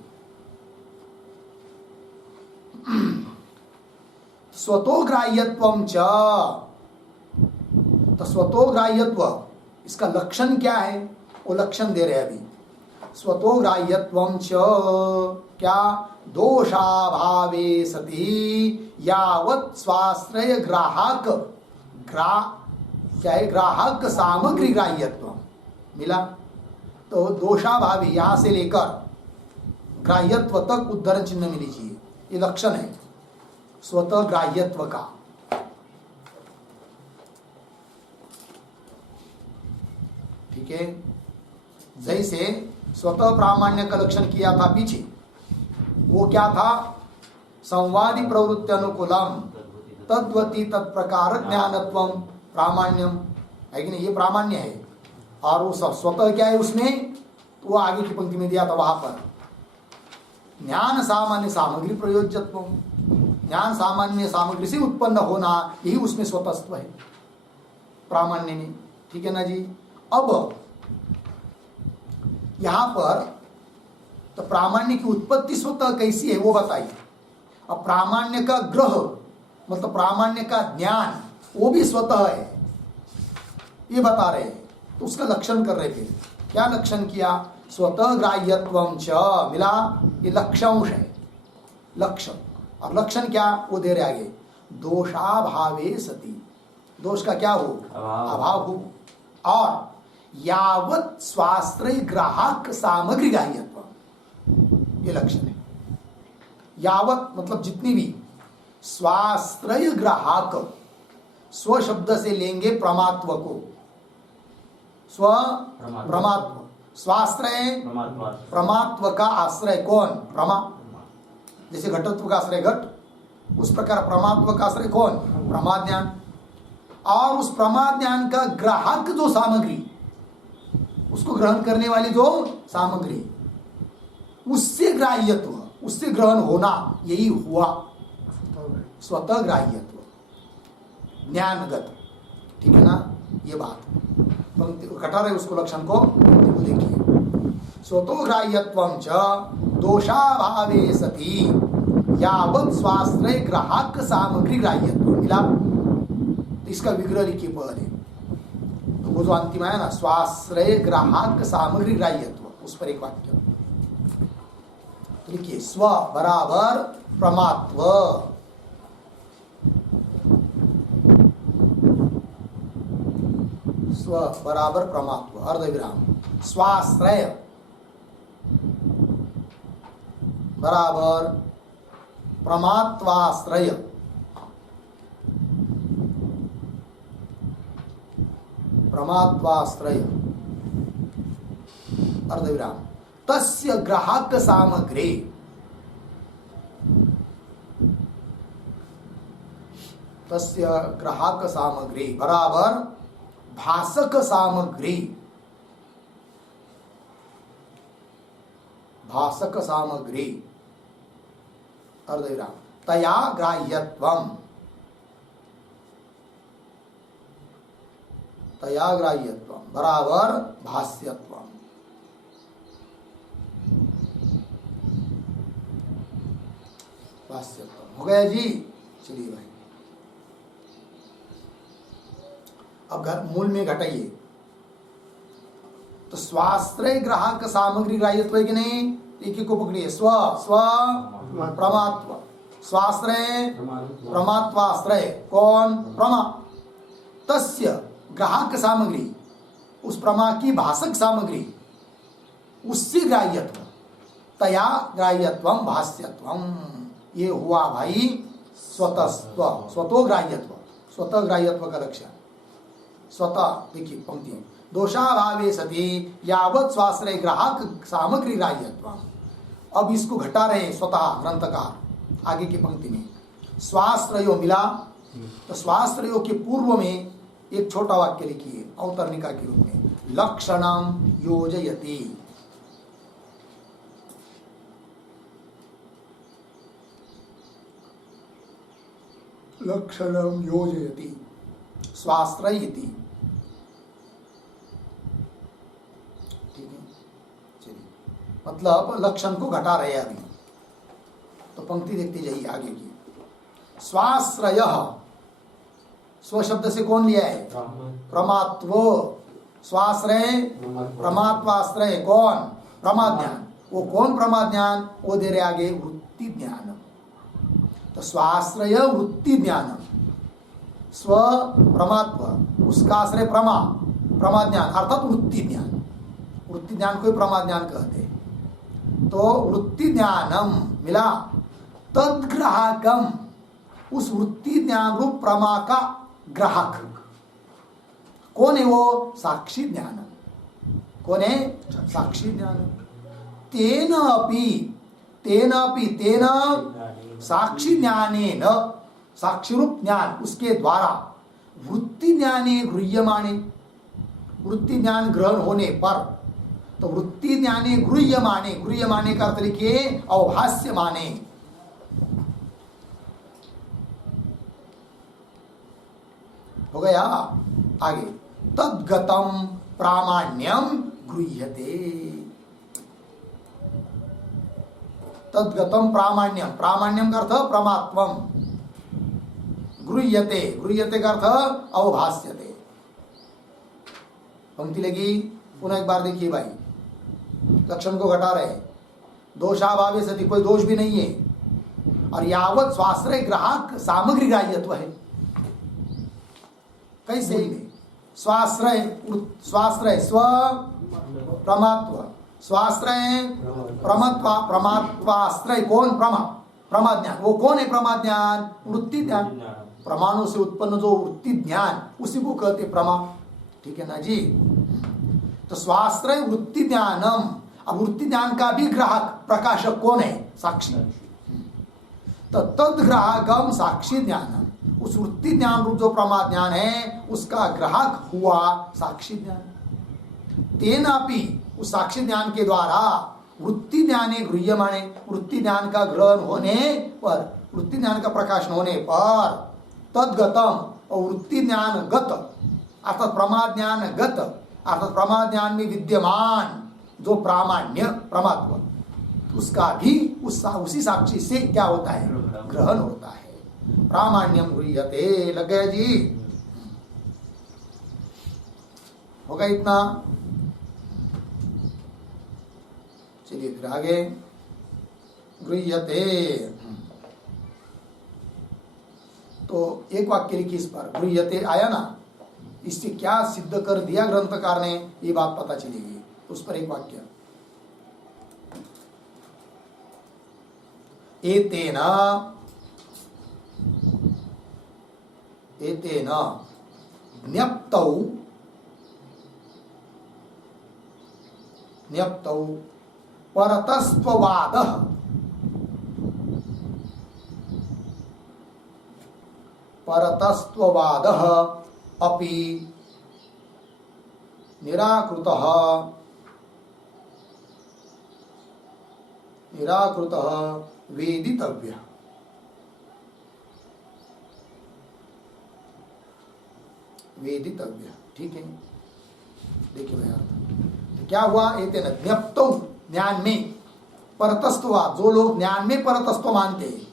स्वतोग्राह्यत्वम च, तो स्वतोग्राह्यत्व इसका लक्षण क्या है, वो लक्षण दे रहे अभी। स्वतोग्राह्यत्वम च क्या, दोषाभावे सति यावत् स्वाश्रय ग्राहक क्या है, ग्राहक सामग्री ग्राह्यत्व मिला। तो दोषाभावी यहां से लेकर ग्राह्यत्व तक उद्धरण चिन्ह में लीजिए, ये लक्षण है स्वतः ग्राह्यत्व का। ठीक है, जैसे स्वतः प्रामाण्य का लक्षण किया था पीछे, वो क्या था, संवादी प्रवृत्ति अनुकूलम तद्वती तत्प्रकार ज्ञानत्वम प्रामाण्यम, है कि नहीं, ये प्रामाण्य है। और वो सब स्वतः क्या है उसमें, तो वो आगे की पंक्ति में दिया था वहां पर ज्ञान सामान्य सामग्री प्रयोज्यत्व, ज्ञान सामान्य सामग्री से उत्पन्न होना, यही उसमें स्वतस्त्व है प्रामाण्य में। ठीक है ना जी। अब यहां पर तो प्रामाण्य की उत्पत्ति स्वतः कैसी है वो बताइए। अब प्रामाण्य का ग्रह मतलब प्रामाण्य का ज्ञान वो भी स्वतः है, ये बता रहे हैं। तो उसका लक्षण कर रहे थे, क्या लक्षण किया, स्वतः ग्राह्यत्वम च मिला, ये लक्षांश है, लक्षण। और लक्षण क्या वो दे रहे आगे, दोषाभावे सति, दोष का क्या हो, अभाव हो। और यावत् स्वाश्रय ग्राहक सामग्री ग्राह्यत्व, ये लक्षण है। यावत् मतलब जितनी भी, स्वाश्रय ग्राहक, स्व शब्द से लेंगे प्रमात्व को, स्व प्रमात्व, स्वाश्रय प्रमात्व का आश्रय कौन, प्रमा। जैसे घटत्व का आश्रय घट, उस प्रकार प्रमात्व का आश्रय कौन, प्रमाज्ञान। और उस प्रमाज्ञान का ग्राहक जो सामग्री, उसको ग्रहण करने वाली जो सामग्री, उससे ग्राह्यत्व, उससे ग्रहण होना, यही हुआ स्वतः ग्राह्यत्व, ज्ञानगत। ठीक है ना, ये बात कटा रहे उसको लक्षण को देखिए। स्वतो ग्राह्यत्वम च दोषाभावे सति यावत् स्वाश्रय ग्राहक सामग्री ग्राह्यत्व मिला। तो इसका विग्रह लिखिए पहले, तो वो जो अंतिम है ना, स्वाश्रय ग्राहक सामग्री ग्राह्यत्व, उस पर एक वाक्य तो लिखिए, स्व बराबर प्रमात्व, स्व बराबर प्रमात्व अर्धविराम, स्वाश्रय बराबर प्रमात्वाश्रय, प्रमात्वाश्रय अर्धविराम, तस्य ग्राहक सामग्री, तस्य ग्राहक सामग्री बराबर भाषक सामग्री, भाषक सामग्री अर्धविराम, तया ग्राह्यत्वम, तया ग्राह्यत्वम बराबर भाष्यत्वम। भाष्यत्वम हो गया जी। चलिए भाई, अब मूल में घटाइए तो स्वाश्रय ग्राहक सामग्री ग्राह्यत्व है कि नहीं? एक एक को पकड़िए। स्व स्व प्रमात्व, स्वाश्रय प्रमात्वाश्रय कौन? प्रमा। तस्य ग्राहक सामग्री, उस प्रमा की भाषक सामग्री, उससे ग्राह्यत्व, तया ग्राह्यत्वम भाष्यत्वम। ये हुआ भाई स्वतस्व, स्वतो ग्राह्यत्व, स्वतः ग्राह्यत्व का लक्षण। स्वतः देखिए पंक्ति, दोषाभावे सति यावत स्वाश्रय ग्राहक सामग्री ग्राह्यत्वम। अब इसको घटा रहे स्वतः ग्रंथकार आगे की पंक्ति में। स्वाश्रयो मिला तो स्वाश्रयो के पूर्व में एक छोटा वाक्य लिखिए अवतरणिका के रूप में, लक्षणम योजयति। लक्षणम योजयति स्वाश्रय इति। ठीक है, चलिए, मतलब लक्षण को घटा रहे हैं अभी। तो पंक्ति देखते जाइए आगे की। स्वाश्रय, स्व शब्द से कौन लिया है? प्रमात्व। स्वाश्रय प्रमात्वाश्रय कौन? प्रमाज्ञान। वो कौन प्रमाज्ञान? वो दे रहे आगे वृत्ति ज्ञान। तो स्वाश्रय वृत्ति ज्ञान, स्व प्रमात्व, उसका आश्रय प्रमा, प्रमाज्ञान अर्थात वृत्ति ज्ञान। वृत्ति ज्ञान को प्रमाज्ञान कहते हैं। तो वृत्ति ज्ञानम मिला, तद्ग्राहकम, उस वृत्ति ज्ञान रूप प्रमा का ग्राहक कौन है? वो साक्षी ज्ञान। कौन है? साक्षी ज्ञान। तेन अपि, तेन अपि, तेन साक्षी ज्ञाने न, साक्षी रूप ज्ञान उसके द्वारा, वृत्ति ज्ञाने गृह्यमाणे, वृत्ति ज्ञान ग्रहण होने पर, तो वृत्ति ज्ञाने गृह्यमाणे, गृह्यमाणे का अर्थ लिखिए अवभाष्य माने। हो गया आगे, तद्गतम प्रामाण्यम गृह्यते। तद्गतम प्रामाण्यम, प्रामाण्यम का अर्थ प्रमात्वम, गृह्यते, गृह्यते का अर्थ अवभाष्यते। पंक्ति लगी, पुनः एक बार देखिए भाई, लक्षण को घटा रहे, दोषाभावे सति, कोई दोष भी नहीं है, और यावत स्वाश्रय ग्राहक सामग्री ग्राह्यत्व है। कैसे? स्वाश्रय, स्वाश्रय स्व प्रमात्व, स्वाश्रय प्रमत्वा, प्रमात्वाश्रय कौन? प्रमा, प्रमाज्ञान। वो कौन है प्रमाज्ञान? वृत्ति ज्ञान। प्रमाणों से उत्पन्न जो वृत्ति ज्ञान, उसी को कहते प्रमा। ठीक है ना जी? तो स्वाश्रय वृत्ति ज्ञानम, अब वृत्ति ज्ञान का भी ग्राहक प्रकाशक कौन है? साक्षी। तो तद्ग्राहकम साक्षी ज्ञानम, उस वृत्ति ज्ञान रूप जो प्रमा ज्ञान है उसका ग्राहक हुआ साक्षी ज्ञान। तेनापि, उस साक्षी ज्ञान के द्वारा, वृत्ति ज्ञाने गृह्यमाणे, वृत्ति ज्ञान का ग्रहण होने पर, वृत्ति ज्ञान का प्रकाशन होने पर, तद्गतम, और वृत्ति ज्ञान गत अर्थात प्रमा ज्ञान गत अर्थात प्रमा ज्ञान में विद्यमान जो प्रामाण्य प्रमात्व, उसका भी उसी साक्षी से क्या होता है? ग्रहण होता है। प्रामाण्यम गृह्यते। लग गया जी? होगा इतना? चलिए फिर आगे, गृह्यते। तो एक वाक्य लिखिए इस पर, गृह्यते आया ना, इससे क्या सिद्ध कर दिया ग्रंथकार ने, ये बात पता चलेगी। उस पर एक वाक्य, एतेन, एतेन ज्ञप्तौ, ज्ञप्तौ परतस्त्ववादः, परतस्त्ववादः अपि निराकृतः, निराकृतः वेदितव्यः। वेदितव्य। ठीक है, देखिए भाई अर्थ क्या हुआ? एतेन ज्ञप्तौ, ज्ञान में, परतस्त्ववाद, जो लोग ज्ञान में परतस्त्व मानते हैं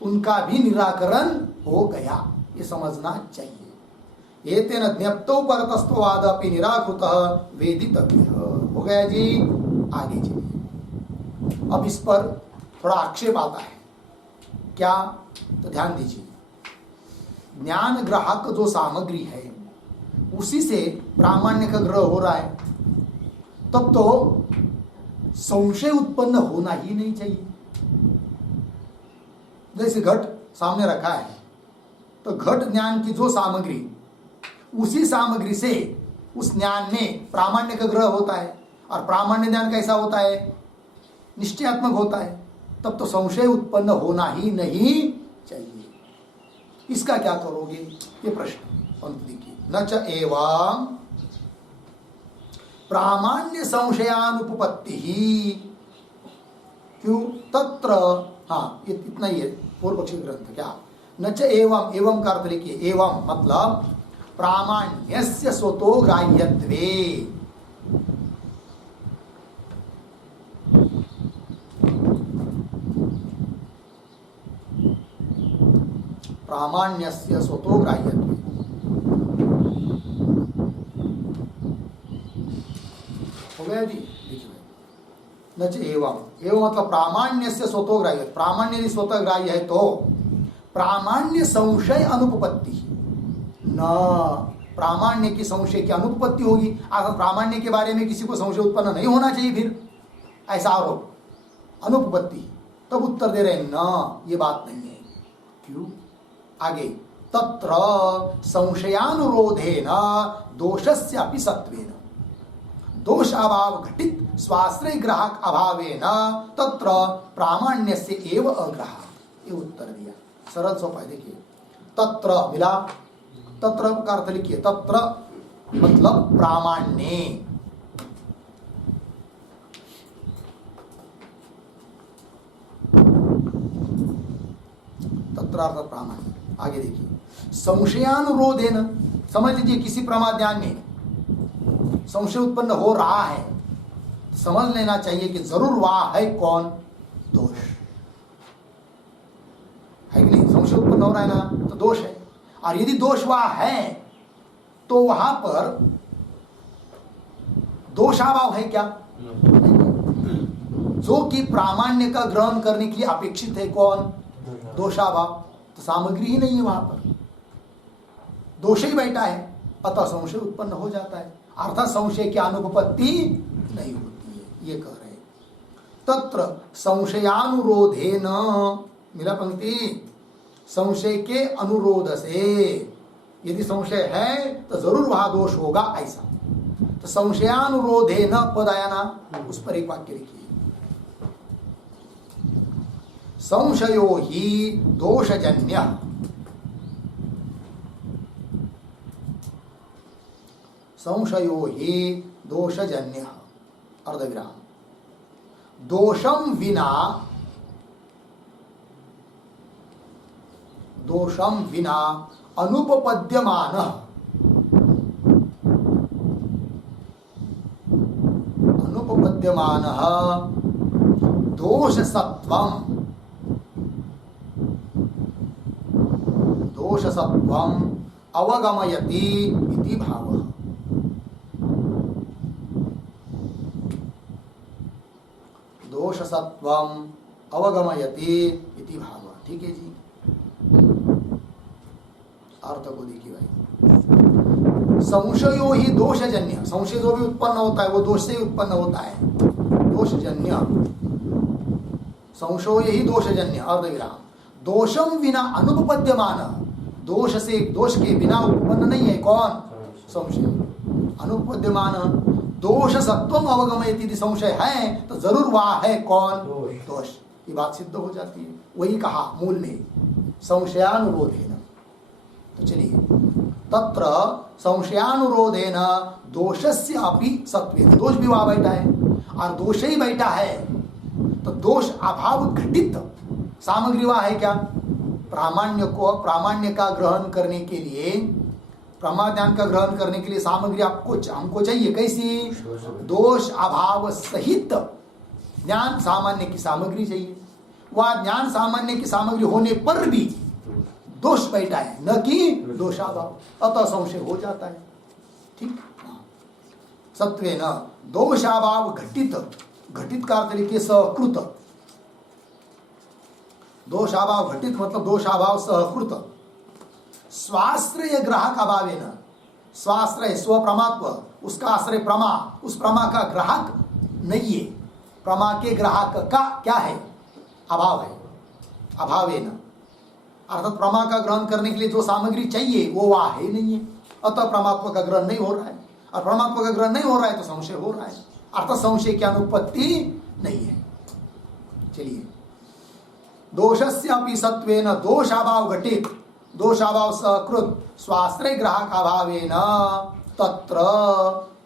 उनका भी निराकरण हो गया, ये समझना चाहिए। एतेन ज्ञप्तो परतस्त्ववाद अपि निराकृतः वेदितव्यः। हो गया जी। आगे चलिए, अब इस पर थोड़ा आक्षेप आता है। क्या? तो ध्यान दीजिए, ज्ञान ग्राहक जो सामग्री है उसी से प्रामाण्य का ग्रह हो रहा है, तब तो संशय उत्पन्न होना ही नहीं चाहिए। जैसे घट सामने रखा है, तो घट ज्ञान की जो सामग्री, उसी सामग्री से उस ज्ञान में प्रामाण्य का ग्रह होता है, और प्रामाण्य ज्ञान कैसा होता है? निश्चयात्मक होता है, तब तो संशय उत्पन्न होना ही नहीं चाहिए। इसका क्या करोगे? ये प्रश्न पंक्ति देखिए, न च एवं प्रामाण्य संशयानुपपत्ति ही। क्यों? तत्र, हाँ ये इतना ही है पूर्व पक्षी ग्रंथ। क्या? न च एवं, एवं का अर्थ लिखिए, एवं मतलब प्रामाण्यस्य स्वतो ग्राह्यत्वे। प्रामाण्यस्य स्वतो ग्राह्यत्वे। हो गया जी। देखिए, न च एवं, एवं मतलब प्रामाण्यस्य स्वतो ग्राह्य। प्रामाण्य यदि स्वतः ग्राह्य है तो प्रामाण्य संशय अनुपपत्ति, न प्रामाण्य की संशय की अनुपपत्ति होगी। अगर प्रामाण्य के बारे में किसी को संशय उत्पन्न नहीं होना चाहिए, फिर ऐसा आरोप, अनुपपत्ति। तब उत्तर दे रहे न, ये बात नहीं है। क्यों? आगे, तत्र संशयानुरोधेन दोषस्य अपि सत्वेन, दोष अभाव घटित स्वाश्रय ग्राहक अभावेन तत्र प्रामाण्यस्य एव अग्रह। ये उत्तर दिया, सरल सोपा है। देखिए, तत्र मिला, तत्र का अर्थ लिखिए, तत्र मतलब प्रामाण्य। तत्र अर्थ प्रामाण्य। आगे देखिए, संशयानुरोधेन, समझ लीजिए किसी प्रमाज्ञान में संशय उत्पन्न हो रहा है, समझ लेना चाहिए कि जरूर वह है कौन? दोष है कि नहीं? संशय उत्पन्न हो रहा है ना, तो दोष है। और यदि दोष वह है तो वहां पर दोषाभाव है क्या? जो कि प्रामाण्य का ग्रहण करने के लिए अपेक्षित है कौन? दोषाभाव। तो सामग्री ही नहीं है वहां पर, दोष ही बैठा है, अतः संशय उत्पन्न हो जाता है, अर्थात संशय की अनुपपत्ति नहीं होती है। ये कह रहे हैं। तत्र संशयानुरोधेन, मिला पंक्ति, संशय के अनुरोध से, यदि संशय है तो जरूर वहां दोष होगा, ऐसा। तो संशयानुरोधेन पद आया ना, उस पर एक वाक्य लिखिए, संशयो ही दोषजन्य। संशयो ही दोषजन्य, अर्धविराम। दोषम विना, दोषम विना अनुपपद्यमान, अनुपपद्यमान दोषसत्वम, दोषसत्वम अवगमयति इति भावः। दोषसत्वम अवगमयति इति भावः। ठीक है जी। अर्थ को देखिए भाई, संशयो ही दोषजन्य, संशय जो भी उत्पन्न होता है वो दोष से ही उत्पन्न होता है, दोषजन्य। संशयो ही दोषजन्य, अर्धविराम। दोषम विना अनुपपद्यमान, दोष से, दोष के बिना उत्पन्न नहीं है कौन? संशय। अनुपपद्यमान दोष सत्वम अवगमयति, संशय है तो जरूर वह है कौन? दोष। ये बात सिद्ध हो जाती है। वही कहा मूल में, संशयानुरोधेन। तो चलिए, तत्र संशयानुरोधेन दोषस्य अपि सत्वेन, दोष भी वहां बैठा है, और दोष ही बैठा है तो दोष अभाव घटित सामग्री वहां है क्या? प्रामाण्य को, प्रामाण्य का ग्रहण करने के लिए, प्रमाज्ञान का ग्रहण करने के लिए सामग्री आपको, हमको चाहिए कैसी? दोष अभाव सहित ज्ञान सामान्य की सामग्री चाहिए। वह ज्ञान सामान्य की सामग्री होने पर भी दोष बैठा है, न कि दोषाभाव, अतः संशय हो जाता है। ठीक, सत्वे न दोषाभाव घटित, घटित का अर्थ लिखिए सहकृत, दोषाभाव घटित मतलब दोषाभाव सहकृत, स्वाश्रय ग्राहक अभावे न, स्वाश्रय स्व प्रमात्व, उसका आश्रय प्रमा, उस प्रमा का ग्राहक नहीं है, प्रमा के ग्राहक का क्या है, अभाव है, अभावे न, अर्थात प्रमा का ग्रहण करने के लिए जो सामग्री चाहिए वो वहां है नहीं है, अतः परमात्मा का ग्रहण नहीं हो रहा है, और परमात्मा का ग्रहण नहीं हो रहा है तो संशय हो रहा है, अर्थात संशय की अनुपत्ति नहीं है। चलिए, दोषस्यापि सत्वेन दोषाभाव घटित, दोषाभाव सकृत स्वाश्रय ग्राहक अभावेन तत्र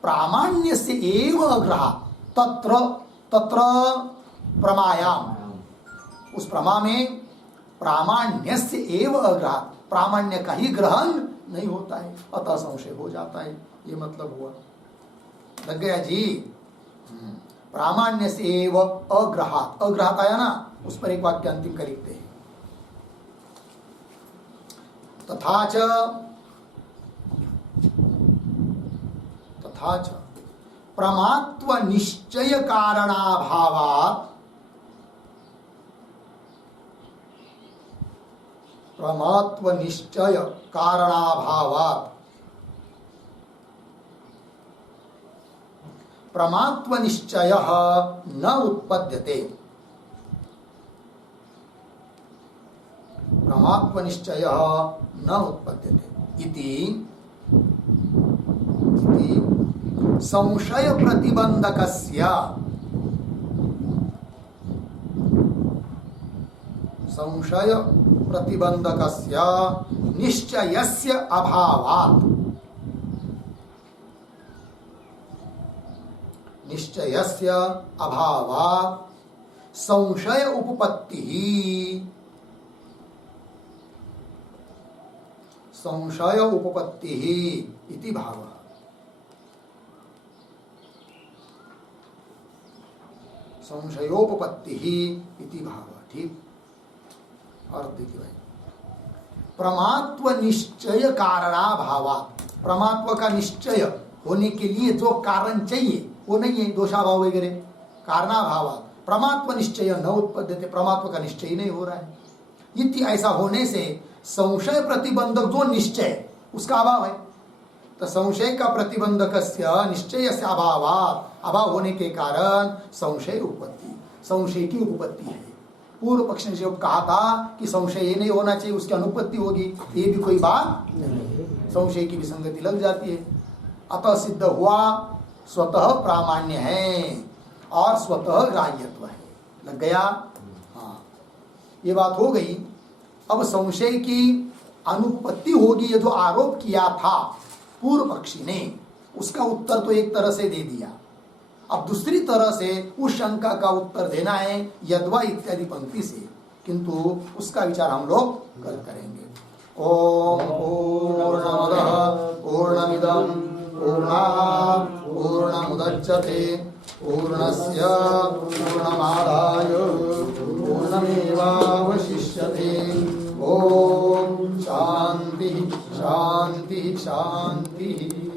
प्रामाण्यस्य एव अग्रहात्, तत्र तत्र प्रमायाम, उस प्रमा में प्रामाण्यस्य एव अग्रहात्, प्रामाण्य का ही ग्रहण नहीं होता है, अतः संशय हो जाता है। ये मतलब हुआ, लग गया जी। प्रामाण्य से एव अग्रहात्, अग्रहात् आया ना, उस पर एक वाक्य अंतिम का लिखते हैं, तथा च प्रमात्व निश्चय कारणाभावात्, प्रमात्व निश्चय कारणाभावात्, प्रमात्व निश्चय न उत्पद्यते, प्रमात्व निश्चय न उत्पद्यते इति संशय प्रतिबंधकस्य, संशय प्रतिबंधकस्य निश्चयस्य अभावात्, निश्चयस्य अभावात् संशय उपपत्तिः, संशय उपपत्तिः इति भावः। संशयोपपत्तिः इति भावः। ठीक, अर्थ देखिए भाई, प्रमात्व निश्चय कारणाभावात्, प्रमात्व का निश्चय होने के लिए जो कारण चाहिए वो नहीं है, दोषाभाव वगैरह, कारणाभावात् प्रमात्व निश्चय न उत्पद्यते, प्रमात्व का निश्चय नहीं हो रहा है, इति ऐसा होने से संशय प्रतिबंधक जो निश्चय उसका अभाव है, तो संशय का प्रतिबंधक निश्चय से अभावात्, अभाव होने के कारण संशय उत्पत्ति, संशय की उपपत्ति है। पूर्व पक्ष ने जो कहा था कि संशय ये नहीं होना चाहिए, उसकी अनुपत्ति होगी, ये भी कोई बात नहीं, संशय की विसंगति लग जाती है। अतः सिद्ध हुआ स्वतः प्रामाण्य है और स्वतः ग्राह्यत्व है। लग गया? हाँ, ये बात हो गई। अब संशय की अनुपत्ति होगी, ये जो आरोप किया था पूर्व पक्षी ने, उसका उत्तर तो एक तरह से दे दिया। अब दूसरी तरह से उस शंका का उत्तर देना है यद्वा इत्यादि पंक्ति से, किंतु उसका विचार हम लोग कल करेंगे। ओम पूर्णमदः पूर्णमिदं पूर्णात् पूर्णमुदच्यते पूर्णस्य पूर्णमादाय पूर्णमेवावशिष्यते। ओम शांति शांति शांति।